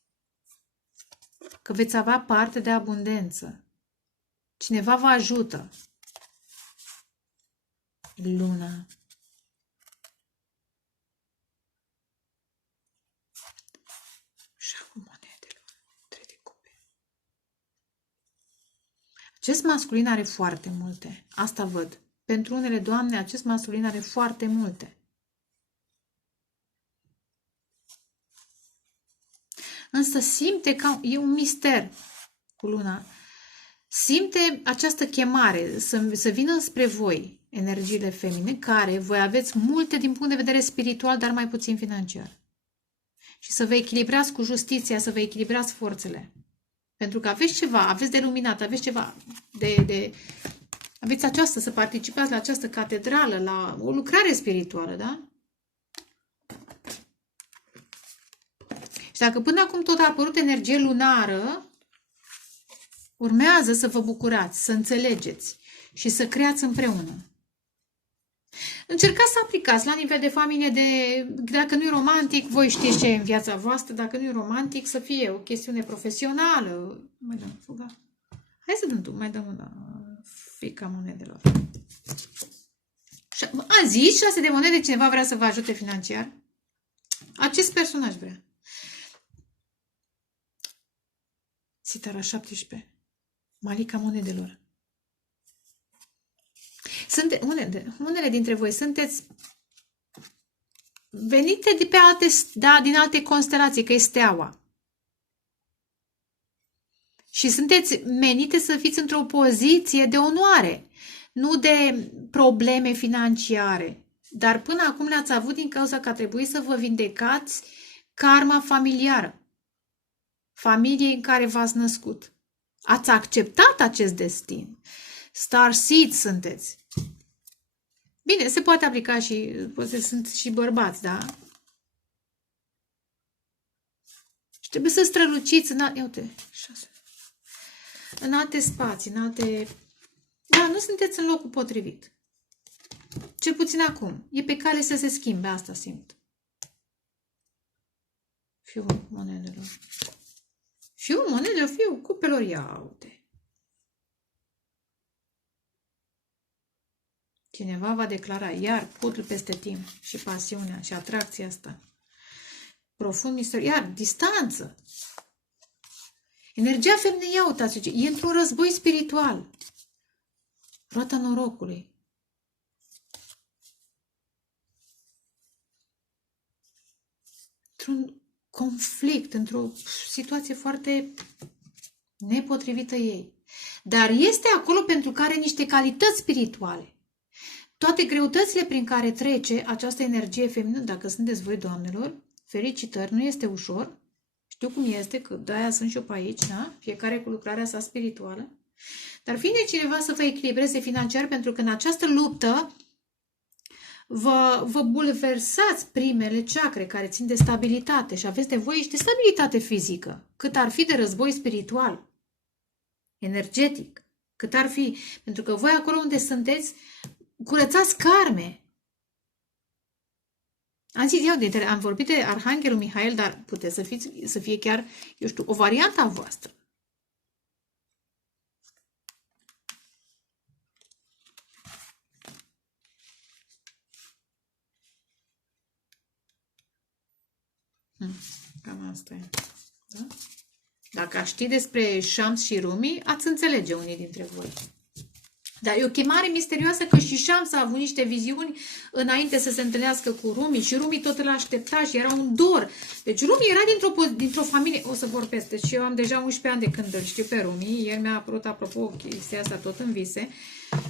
Că veți avea parte de abundență. Cineva vă ajută. Luna. Și acum monedele. 3 de cupe. Acest masculin are foarte multe. Asta văd. Pentru unele doamne, acest masculin are foarte multe. Însă simte că e un mister cu luna. Simte această chemare să vină spre voi energiile feminine, care voi aveți multe din punct de vedere spiritual, dar mai puțin financiar. Și să vă echilibrați cu justiția, să vă echilibrați forțele. Pentru că aveți ceva, aveți de luminat, aveți ceva aveți aceasta, să participați la această catedrală, la o lucrare spirituală, da? Și dacă până acum tot a apărut energie lunară, urmează să vă bucurați, să înțelegeți și să creați împreună. Încercați să aplicați la nivel de familie, dacă nu e romantic, voi știți ce e în viața voastră, dacă nu e romantic, să fie o chestiune profesională. Mai dăm fuga. Hai să dăm tu, mai dăm una frica monedelor. A zis 6 de monede, cineva vrea să vă ajute financiar? Acest personaj vrea. Sitara 17. Malica monedelor. Unele dintre voi sunteți venite de pe din alte constelații, că e steaua. Și sunteți menite să fiți într-o poziție de onoare, nu de probleme financiare. Dar până acum le-ați avut din cauza că a trebuit să vă vindecați karma familiară, familiei în care v-ați născut. Ați acceptat acest destin. Starseed sunteți. Bine, se poate aplica și, sunt și bărbați, da? Și trebuie să străluciți în alte spații, în alte... Da, nu sunteți în locul potrivit. Cel puțin acum. E pe cale să se schimbe, asta simt. Fiul monedelor. Fiul monedelor, fiul cupelor, ia uite. Cineva va declara iar putul peste timp și pasiunea și atracția asta. Profund misteriu. Iar distanță. Energia femeii, ia uitați, e într-un război spiritual. Roata norocului. Într-un conflict, într-o situație foarte nepotrivită ei. Dar este acolo pentru că are niște calități spirituale. Toate greutățile prin care trece această energie feminină, dacă sunteți voi, doamnelor, felicitări, nu este ușor. Știu cum este, că de-aia sunt și eu pe aici, da? Fiecare cu lucrarea sa spirituală. Dar vine cineva să vă echilibreze financiar, pentru că în această luptă vă bulversați primele chakre care țin de stabilitate și aveți nevoie și de stabilitate fizică, cât ar fi de război spiritual, energetic, cât ar fi. Pentru că voi acolo unde sunteți, curățați karme. Am vorbit de Arhanghelul Mihail, dar puteți să fie chiar, eu știu, o variantă a voastră. Cam asta e. Da? Dacă aș ști despre Shams și Rumi, ați înțelege unii dintre voi. Dar e o chemare misterioasă, că și Shams a avut niște viziuni înainte să se întâlnească cu Rumi și Rumi tot îl aștepta și era un dor. Deci Rumi era dintr-o familie, o să vorbesc, deci eu am deja 11 ani de când îl știu pe Rumi, el mi-a apărut, apropo, chestia asta tot în vise,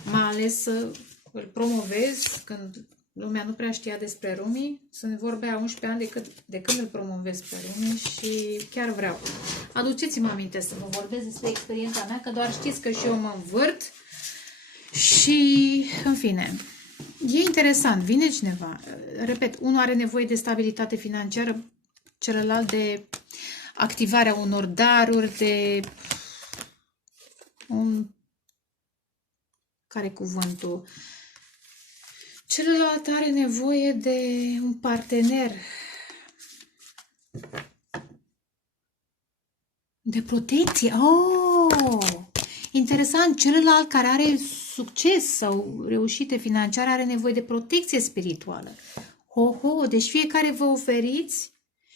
m-a ales să îl promovez când lumea nu prea știa despre Rumi, sunt vorbe a 11 ani de când îl promovez pe Rumi și chiar vreau. Aduceți-mă aminte să vă vorbesc despre experiența mea, că doar știți că și eu mă învârt. Și, în fine, e interesant, vine cineva, repet, unul are nevoie de stabilitate financiară, celălalt de activarea unor daruri, de care cuvântul? Celălalt are nevoie de un partener, de protecție. Oh! Interesant, celălalt care are succes sau reușite financiare are nevoie de protecție spirituală. Deci fiecare vă oferiți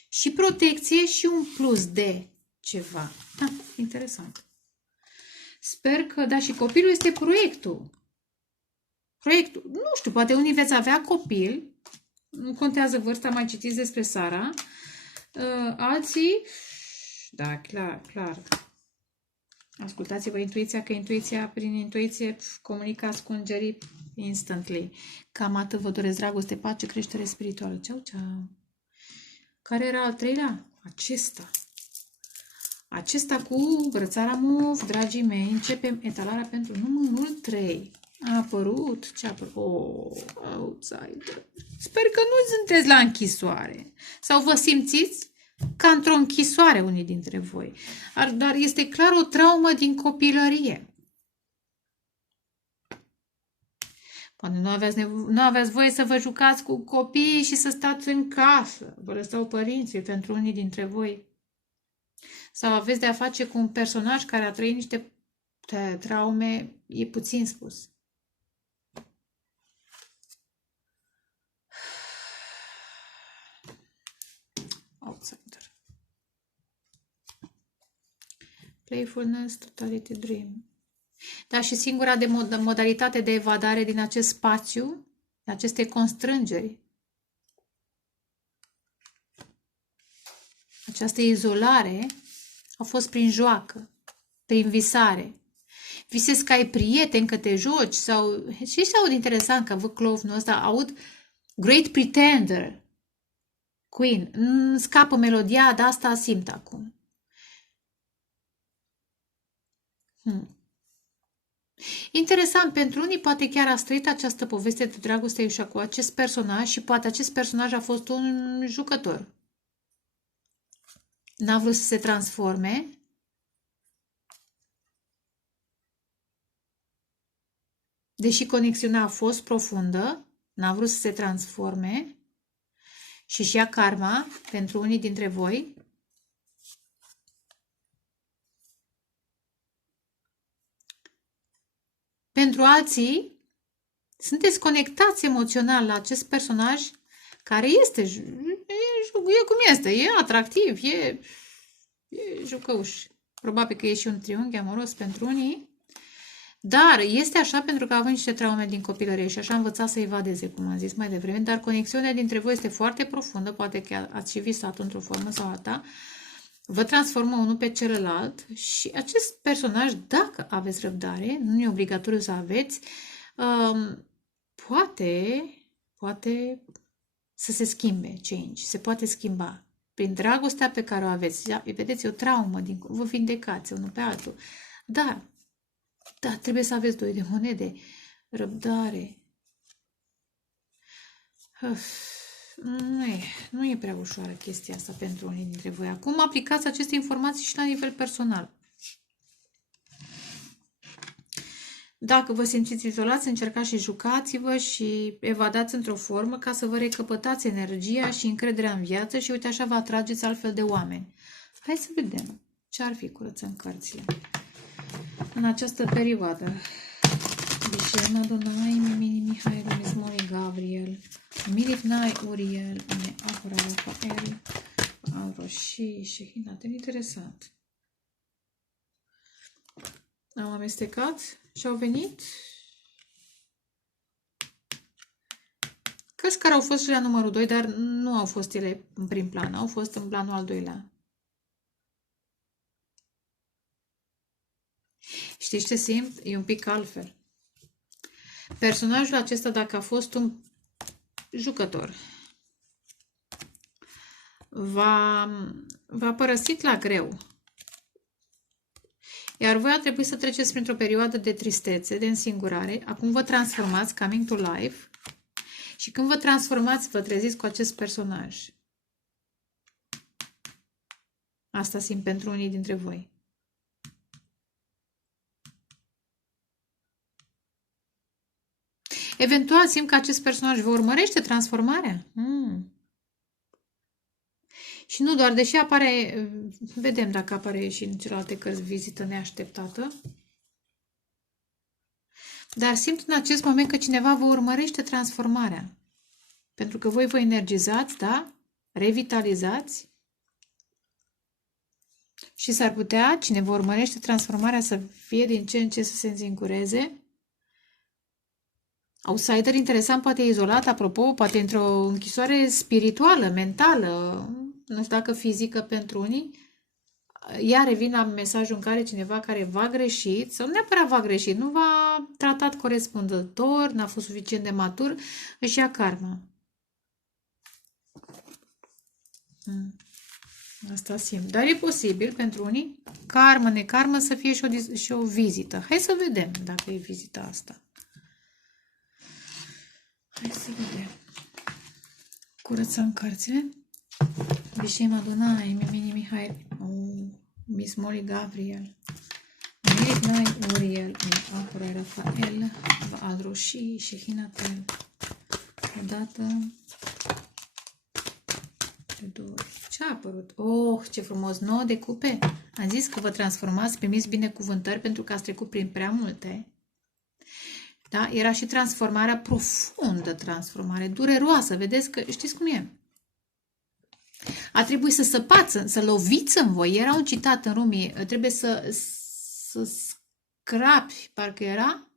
și protecție și un plus de ceva. Da, interesant. Sper că, da, și copilul este proiectul. Nu știu, poate unii veți avea copil, nu contează vârsta, mai citiți despre Sara. Alții, da, clar. Ascultați-vă intuiția, că prin intuiție comunicați cu îngerii instantly. Cam atât vă doresc, dragoste, pace, creștere spirituală. Ceau. Care era al treilea? Acesta cu brățara MOV, dragii mei. Începem etalarea pentru numărul 3. A apărut? Ce a apărut? Outsider. Sper că nu sunteți la închisoare. Sau vă simțiți ca într-o închisoare unii dintre voi. Dar este clar o traumă din copilărie. Poate nu aveți voie să vă jucați cu copiii și să stați în casă. Vă lăsau părinții pentru unii dintre voi. Sau aveți de a face cu un personaj care a trăit niște traume, e puțin spus. Playfulness, Totality Dream. Da, și singura modalitate de evadare din acest spațiu, de aceste constrângeri, această izolare, a fost prin joacă, prin visare. Visezi că ai prieteni, că te joci, sau... Și se aud interesant că văd clovnul ăsta, aud Great Pretender, Queen. Scapă melodia, dar asta simt acum. Interesant, pentru unii poate chiar a trăit această poveste de dragoste și cu acest personaj și poate acest personaj a fost un jucător. N-a vrut să se transforme. Deși conexiunea a fost profundă, n-a vrut să se transforme și ia karma pentru unii dintre voi. Pentru alții, sunteți conectați emoțional la acest personaj care este, e cum este, e atractiv, e jucăuș. Probabil că e și un triunghi amoros pentru unii, dar este așa pentru că avem niște traume din copilărie și așa a învățat să evadeze, cum am zis mai devreme, dar conexiunea dintre voi este foarte profundă, poate că ați și visat într-o formă sau alta, vă transformă unul pe celălalt și acest personaj, dacă aveți răbdare, nu e obligatoriu să aveți, poate să se schimbe, change, se poate schimba. Prin dragostea pe care o aveți, vedeți, e o traumă, vă vindecați unul pe altul. Dar, da, trebuie să aveți doi de monede, răbdare. Nu e prea ușoară chestia asta pentru unii dintre voi. Acum aplicați aceste informații și la nivel personal. Dacă vă simțiți izolați, încercați și jucați-vă și evadați într-o formă ca să vă recăpătați energia și încrederea în viață și uite așa vă atrageți altfel de oameni. Hai să vedem ce ar fi curățăm cărțile în această perioadă. Bishem Adonai, Mimini Mihail, Mismori Gabriel, Milipnai Uriel, Ane Ahora Rafael, Avroși și Hinate. Interesant. Am amestecat și au venit cărți care au fost și la numărul 2, dar nu au fost ele în prim plan, au fost în planul al doilea. Știți ce simt? E un pic altfel. Personajul acesta, dacă a fost un jucător, v-a părăsit la greu. Iar voi a trebuit să treceți printr-o perioadă de tristețe, de însingurare. Acum vă transformați, coming to life. Și când vă transformați, vă treziți cu acest personaj. Asta simt pentru unii dintre voi. Eventual simt că acest personaj vă urmărește transformarea. Și nu doar, deși apare, vedem dacă apare și în celelalte cărți vizită neașteptată, dar simt în acest moment că cineva vă urmărește transformarea. Pentru că voi vă energizați, da? Revitalizați. Și s-ar putea, cine vă urmărește transformarea, să fie din ce în ce să se înzingureze. Outsider interesant, poate izolat, apropo, poate într-o închisoare spirituală, mentală, nu știu dacă fizică pentru unii. Ea revin la mesajul în care cineva care v-a greșit, sau nu neapărat v-a greșit, nu v-a tratat corespunzător, n-a fost suficient de matur, își ia karma. Asta simt. Dar e posibil pentru unii, karmă, nekarmă, să fie și o vizită. Hai să vedem dacă e vizita asta. Hai să vedem. Curățăm cărțile. Bishem Adonai, Mimini Mihail, Mismoli Gabriel, Milipnai Uriel, Ahora Rafael, Adroși și Hinatel. Odată, de două ori. Ce a apărut? Oh, ce frumos! 9 de cupe! Am zis că vă transformați, primiți binecuvântări pentru că ați trecut prin prea multe. Da? Era și transformarea profundă, transformare dureroasă. Vedeți că, știți cum e? A trebuit să săpați, să loviți în voi. Era un citat în Rumi, trebuie să scrapi, parcă era,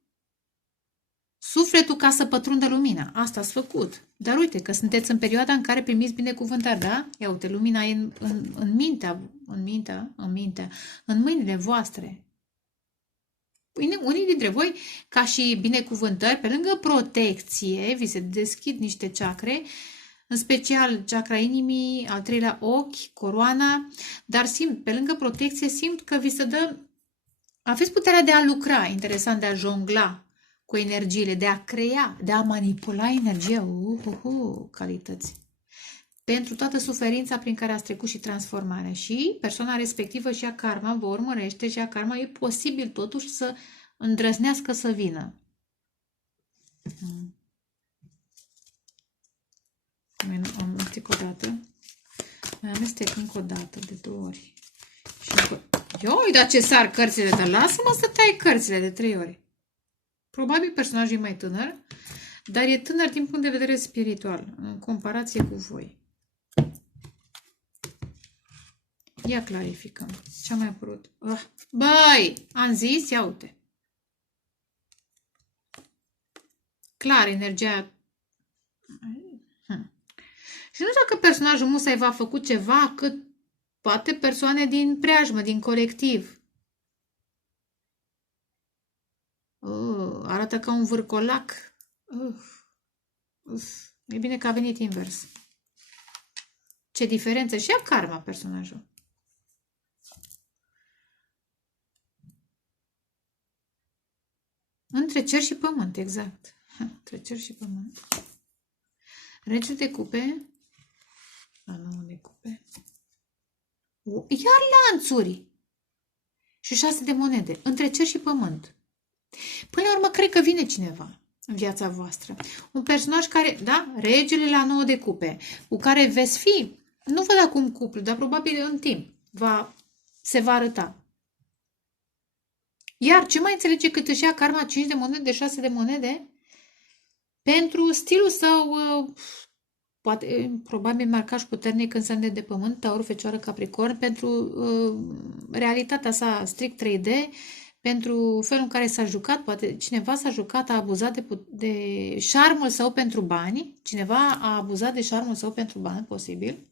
sufletul ca să pătrundă lumina. Asta ați făcut. Dar uite că sunteți în perioada în care primiți binecuvântări, da? Ia uite, lumina e în mâinile voastre. Unii dintre voi, ca și binecuvântări, pe lângă protecție, vi se deschid niște chakre, în special chakra inimii, al treilea ochi, coroana, dar simt, pe lângă protecție, simt că vi se dă, aveți puterea de a lucra, interesant, de a jongla cu energiile, de a crea, de a manipula energia, calități. Pentru toată suferința prin care ați trecut și transformarea. Și persoana respectivă și a karma vă urmărește și a karma e posibil totuși să îndrăznească să vină. Mai amestec o dată. Mai amestec încă o dată, de 2 ori. Ioi, dar ce sar cărțile, dar lasă-mă să tai cărțile de 3 ori. Probabil personajul e mai tânăr, dar e tânăr din punct de vedere spiritual, în comparație cu voi. Ia clarificăm. Ce a mai apărut? Băi, am zis, ia uite. Clar, energia... Și nu știu dacă personajul musai v-a făcut ceva, cât poate persoane din preajmă, din colectiv. Arată ca un vârcolac. E bine că a venit invers. Ce diferență. Și a karma personajul. Între cer și pământ, exact. Între cer și pământ. Rege de cupe. La 9 de cupe. Iar lanțuri. Și 6 de monede. Între cer și pământ. Până la urmă, cred că vine cineva în viața voastră. Un personaj care, da, regele la 9 de cupe, cu care veți fi, nu văd acum cuplu, dar probabil în timp se va arăta. Iar ce mai înțelege cât își ia karma 5 de monede, 6 de monede? Pentru stilul său, poate, probabil marcaj puternic în semne de pământ, Taur, Fecioară, Capricorn, pentru realitatea sa strict 3D, pentru felul în care s-a jucat, poate cineva s-a jucat, a abuzat de șarmul său pentru bani, cineva a abuzat de șarmul său pentru bani, posibil,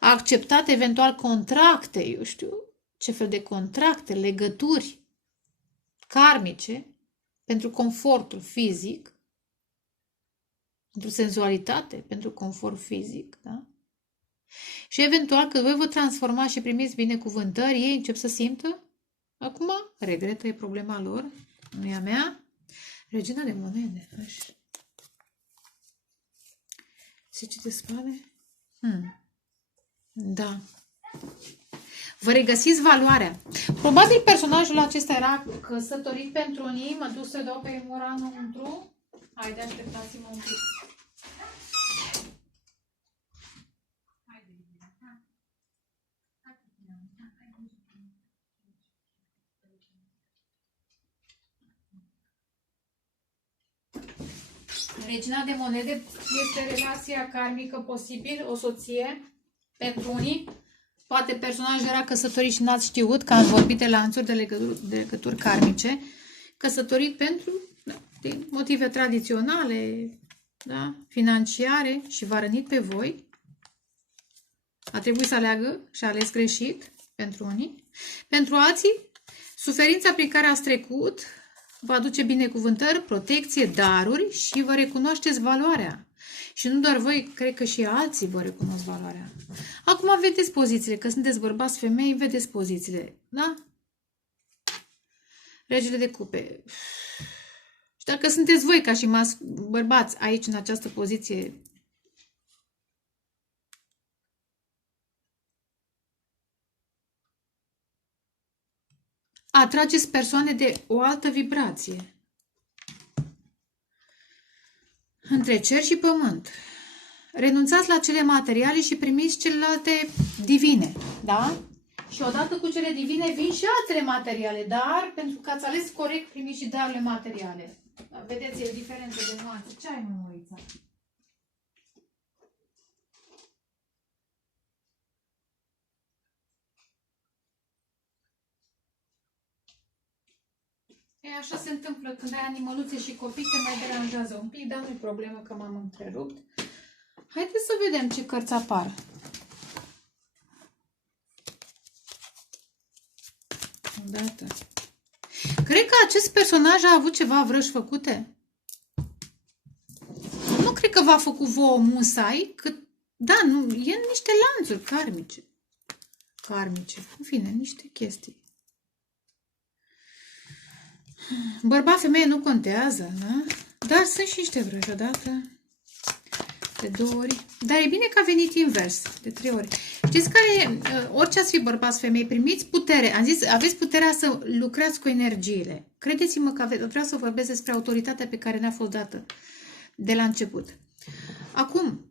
a acceptat eventual contracte, eu știu ce fel de contracte, legături karmice, pentru confortul fizic, pentru senzualitate, pentru confort fizic, da? Și eventual, când voi vă transformați și primiți binecuvântări, ei încep să simtă. Acum, regretă, e problema lor, nu e a mea. Regina de monede. Zece de spade? Da. Vă regăsiți valoarea. Probabil personajul acesta era căsătorit pentru unii. Mă duc să dau pe mura înăuntru. Haide, așteptați-mă un pic. Regina de monede este relația karmică posibil, o soție pentru unii. Poate personajul era căsătorit și n-ați știut, că am vorbit de lanțuri de legături karmice. Căsătorit pentru din motive tradiționale, da, financiare și v-a rănit pe voi. A trebuit să aleagă și a ales greșit pentru unii. Pentru alții, suferința prin care ați trecut vă aduce binecuvântări, protecție, daruri și vă recunoașteți valoarea. Și nu doar voi, cred că și alții vă recunosc valoarea. Acum vedeți pozițiile, că sunteți bărbați, femei, vedeți pozițiile, da? Regele de cupe. Și dacă sunteți voi ca și bărbați aici, în această poziție, atrageți persoane de o altă vibrație. Între cer și pământ. Renunțați la cele materiale și primiți celelalte divine. Da? Și odată cu cele divine vin și altele materiale. Dar, pentru că ați ales corect, primiți și darurile materiale. Da, vedeți, e o diferență de nuanțe. Ce ai, mă, Mărița? E, așa se întâmplă când ai animăluțe și copii, te mai deranjează un pic, dar nu-i problemă că m-am întrerupt. Haideți să vedem ce cărți apar. Odată. Cred că acest personaj a avut ceva vrăși făcute. Nu cred că v-a făcut vouă musai, că, da, nu, e niște lanțuri karmice. Karmice, în fine, niște chestii. Bărbat, femeie nu contează, da? Dar sunt și niște vrăji odată, de 2 ori. Dar e bine că a venit invers, de 3 ori. Știți care, orice ați fi bărbați, femei, primiți putere. Am zis, aveți puterea să lucrați cu energiile. Credeți-mă că vreau să vorbesc despre autoritatea pe care ne-a fost dată de la început. Acum,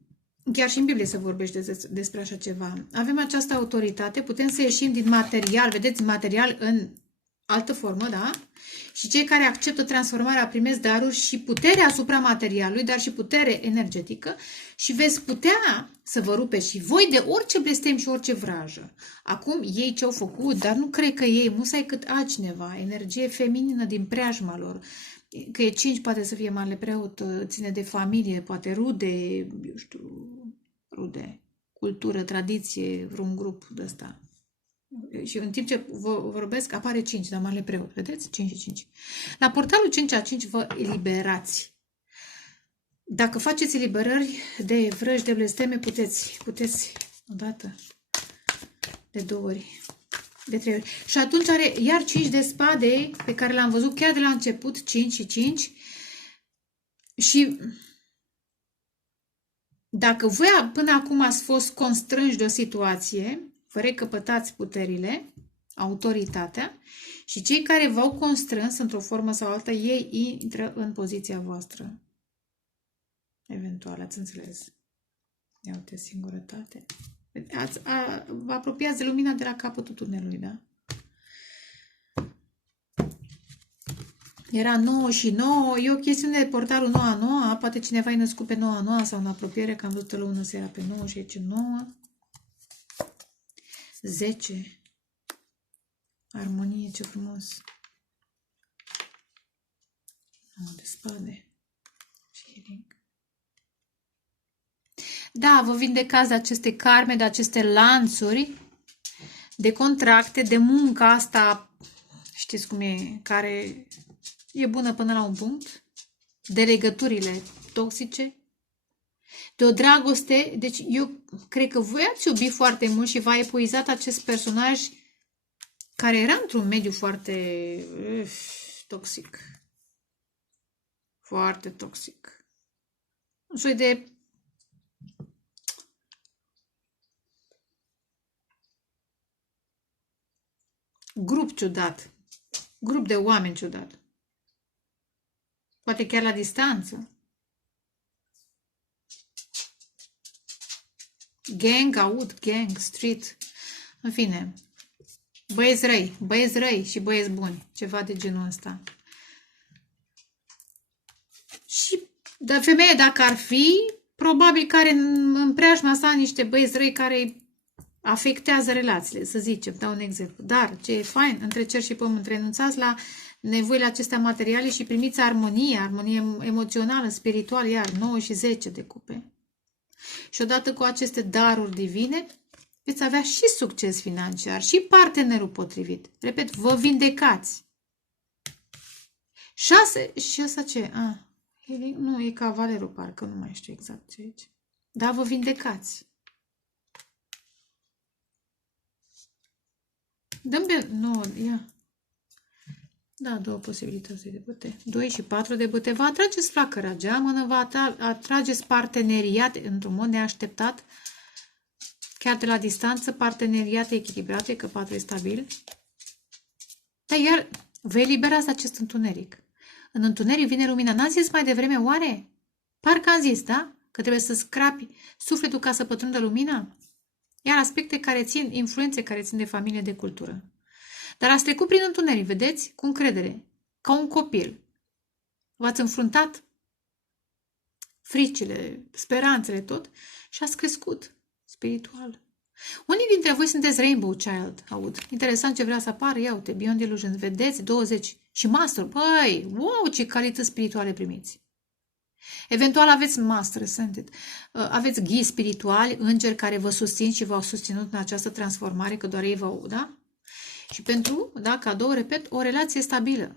chiar și în Biblie se vorbește despre așa ceva. Avem această autoritate, putem să ieșim din material, vedeți, material în altă formă, da? Și cei care acceptă transformarea primesc daruri și putere asupra materialului, dar și putere energetică și veți putea să vă rupeți și voi de orice blestem și orice vrajă. Acum, ei ce-au făcut, dar nu cred că ei, musai cât altcineva, energie feminină din preajma lor, că e 5, poate să fie marele preot, ține de familie, poate rude, eu știu, rude, cultură, tradiție, vreun grup de ăsta. Și în timp ce vorbesc, apare 5, dar marele preot, vedeți? 5 și 5. La portalul 5 a 5 vă eliberați. Dacă faceți eliberări de vrăji, de blesteme, puteți odată, de 2 ori, de 3 ori. Și atunci are iar 5 de spade, pe care l-am văzut chiar de la început, 5 și 5. Și dacă voi până acum ați fost constrânși de o situație, vă recăpătați puterile, autoritatea, și cei care v-au constrâns într-o formă sau alta, ei intră în poziția voastră. Eventual, ați înțeles. Iată, singurătate. Vă apropiați de lumina de la capătul tunelului, da? Era 9 și 9, e o chestiune de portalul 9 a 9, poate cineva e născut pe 9 a 9 sau în apropiere, că am văzut la 1 seara pe 9 și aici 9. 10. Armonie, ce frumos. 9 de spade. Da, vă vindecați de aceste karme, de aceste lanțuri, de contracte, de muncă asta, știți cum e, care e bună până la un punct, de legăturile toxice, de o dragoste. Deci eu cred că voi ați iubit foarte mult și v-a epuizat acest personaj care era într-un mediu foarte toxic. Foarte toxic. Un soi de grup ciudat. Grup de oameni ciudat. Poate chiar la distanță. Gang, aud, gang, street. În fine. Băieți răi și băieți buni. Ceva de genul ăsta. Și de femeie, dacă ar fi, probabil care în preajma sa niște băieți răi care afectează relațiile, să zicem, dau un exemplu. Dar, ce e fain, între cer și pământ, renunțați la nevoile acestea materiale și primiți armonie, armonie emoțională, spirituală, iar 9 și 10 de cupe. Și odată cu aceste daruri divine, veți avea și succes financiar, și partenerul potrivit. Repet, vă vindecați. 6, și asta ce? Nu, e cavalerul, parcă nu mai știu exact ce e aici. Dar vă vindecați. Dăm pe... Nu, ia. Da, 2 posibilități de băte. 2 și 4 de băte. Vă atrageți flacăra geamănă, vă atrageți parteneriate într-un mod neașteptat, chiar de la distanță, parteneriate echilibrate, că 4 e stabil. Dar iar vă eliberați acest întuneric. În întuneric vine lumina. N-am zis mai devreme, oare? Parcă am zis, da? Că trebuie să scrapi sufletul ca să pătrundă lumina? Iar aspecte care țin, influențe care țin de familie, de cultură. Dar ați trecut prin întuneric, vedeți? Cu încredere. Ca un copil. V-ați înfruntat fricile, speranțele, tot, și ați crescut spiritual. Unii dintre voi sunteți Rainbow Child, aud. Interesant ce vrea să apară, ia uite, Beyond Illusions, vedeți, 20 și Master, băi, wow, ce calități spirituale primiți. Eventual aveți Master, sunteți, aveți ghii spirituali, îngeri care vă susțin și v-au susținut în această transformare, că doar ei v-au, da? Și pentru, da, cadou, repet, o relație stabilă.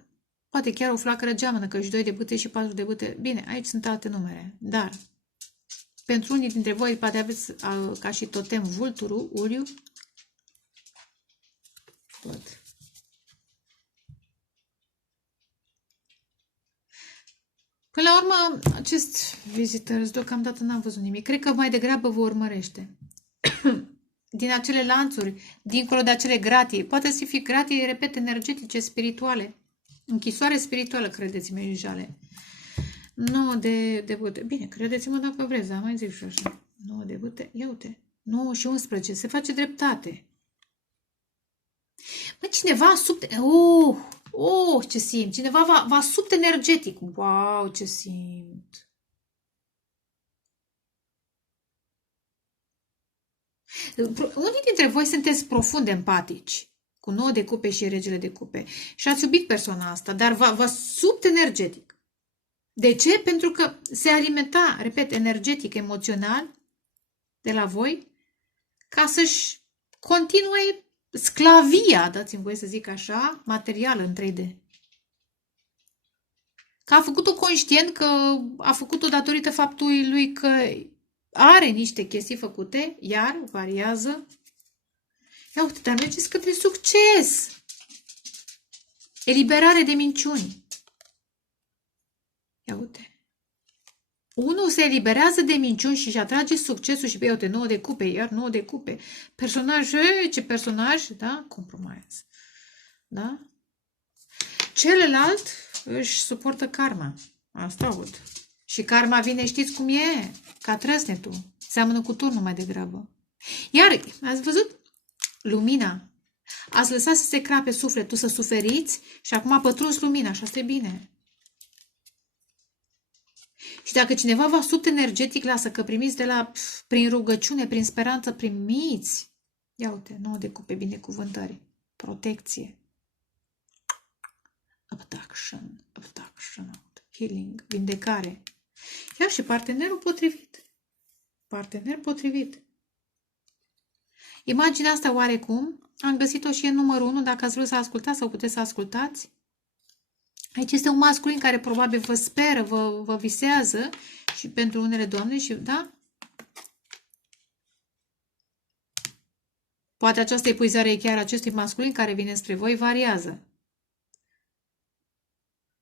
Poate chiar o flacără geamănă, că și 2 de bâte și 4 de bâte. Bine, aici sunt alte numere, dar pentru unii dintre voi poate aveți ca și totem vulturul, uliu. Văd. Până la urmă, acest vizitor, deocamdată n-am văzut nimic. Cred că mai degrabă vă urmărește. Din acele lanțuri, dincolo de acele gratii. Poate să fie gratii, repet, energetice, spirituale. Închisoare spirituală, credeți-mă, jale. 9 de bâte. Bine, credeți-mă dacă vreți, dar mai zic și așa. 9 de bâte. Ia uite. 9 și 11. Se face dreptate. Mă, cineva sub... ce simt. Cineva va sub energetic. Wow, ce simt. Unii dintre voi sunteți profund empatici. Cu 9 de cupe și regele de cupe. Și ați iubit persoana asta, dar va sub energetic. De ce? Pentru că se alimenta, repet, energetic, emoțional de la voi, ca să-și continue sclavia, dați-mi voie să zic așa, materială în 3D. Că a făcut-o conștient, că a făcut-o datorită faptului lui că are niște chestii făcute, iar variază. Ia uite, dar mergeți către succes! Eliberare de minciuni. Ia uite. Unul se eliberează de minciuni și își atrage succesul și, uite, 9 de cupe, iar 9 de cupe. Personaj, ce personaj, da? Compromise. Da? Celălalt își suportă karma. Asta aud. Și karma vine, știți cum e? Ca trăsnetul. Seamănă cu turnul mai degrabă. Iar, ați văzut? Lumina. Ați lăsat să se crape sufletul, să suferiți și acum a pătruns lumina și asta e bine. Și dacă cineva va sub energetic, lasă că primiți de la, prin rugăciune, prin speranță, primiți. Ia uite, 9 de cupe, binecuvântări, protecție, abduction, healing, vindecare. Iar și partenerul potrivit. Partener potrivit. Imaginea asta oarecum, am găsit-o și în numărul 1, dacă ați vrut să ascultați sau puteți să ascultați. Aici este un masculin care probabil vă speră, vă visează și pentru unele doamne și, da? Poate această epuizare chiar acestui masculin care vine spre voi variază.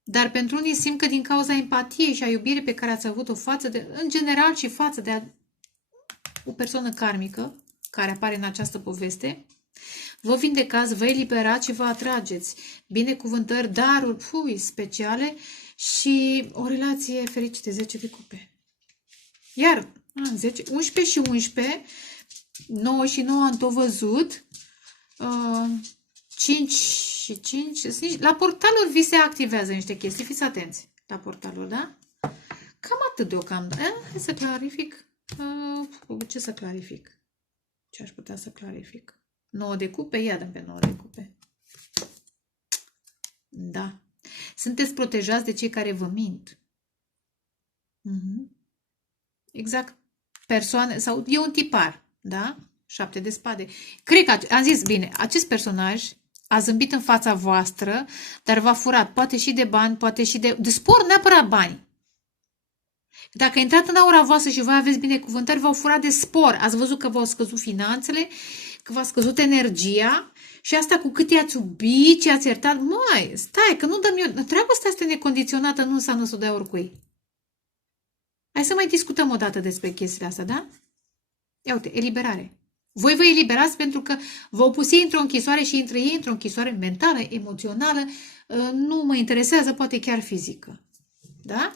Dar pentru unii simt că din cauza empatiei și a iubirii pe care ați avut-o față de, în general și față de o persoană karmică care apare în această poveste, vă vindecați, vă eliberați și vă atrageți binecuvântări, daruri speciale și o relație fericită, 10 de cupe. Iar 10, 11 și 11, 9 și 9 am tot văzut, 5 și 5, la portaluri vi se activează niște chestii, fiți atenți la portaluri, da? Cam atât deocamdată. Hai să clarific. Ce să clarific? Ce aș putea să clarific? 9 de cupe? Ia dăm pe 9 de cupe. Da. Sunteți protejați de cei care vă mint. Exact. Persoane, sau e un tipar, da? 7 de spade. Cred că, am zis bine, acest personaj a zâmbit în fața voastră, dar v-a furat, poate și de bani, poate și de spor, neapărat bani. Dacă a intrat în aura voastră și voi aveți binecuvântări, v-au furat de spor. Ați văzut că v-au scăzut finanțele, că v-a scăzut energia și asta cu cât i-ați iubit, ce ați iertat. Măi, stai, că nu dăm eu... Dragostea asta necondiționată nu înseamnă să o dai oricui. Hai să mai discutăm o dată despre chestiile astea, da? Ia uite, eliberare. Voi vă eliberați pentru că vă opusi într-o închisoare și intră ei într-o închisoare mentală, emoțională, nu mă interesează, poate chiar fizică. Da?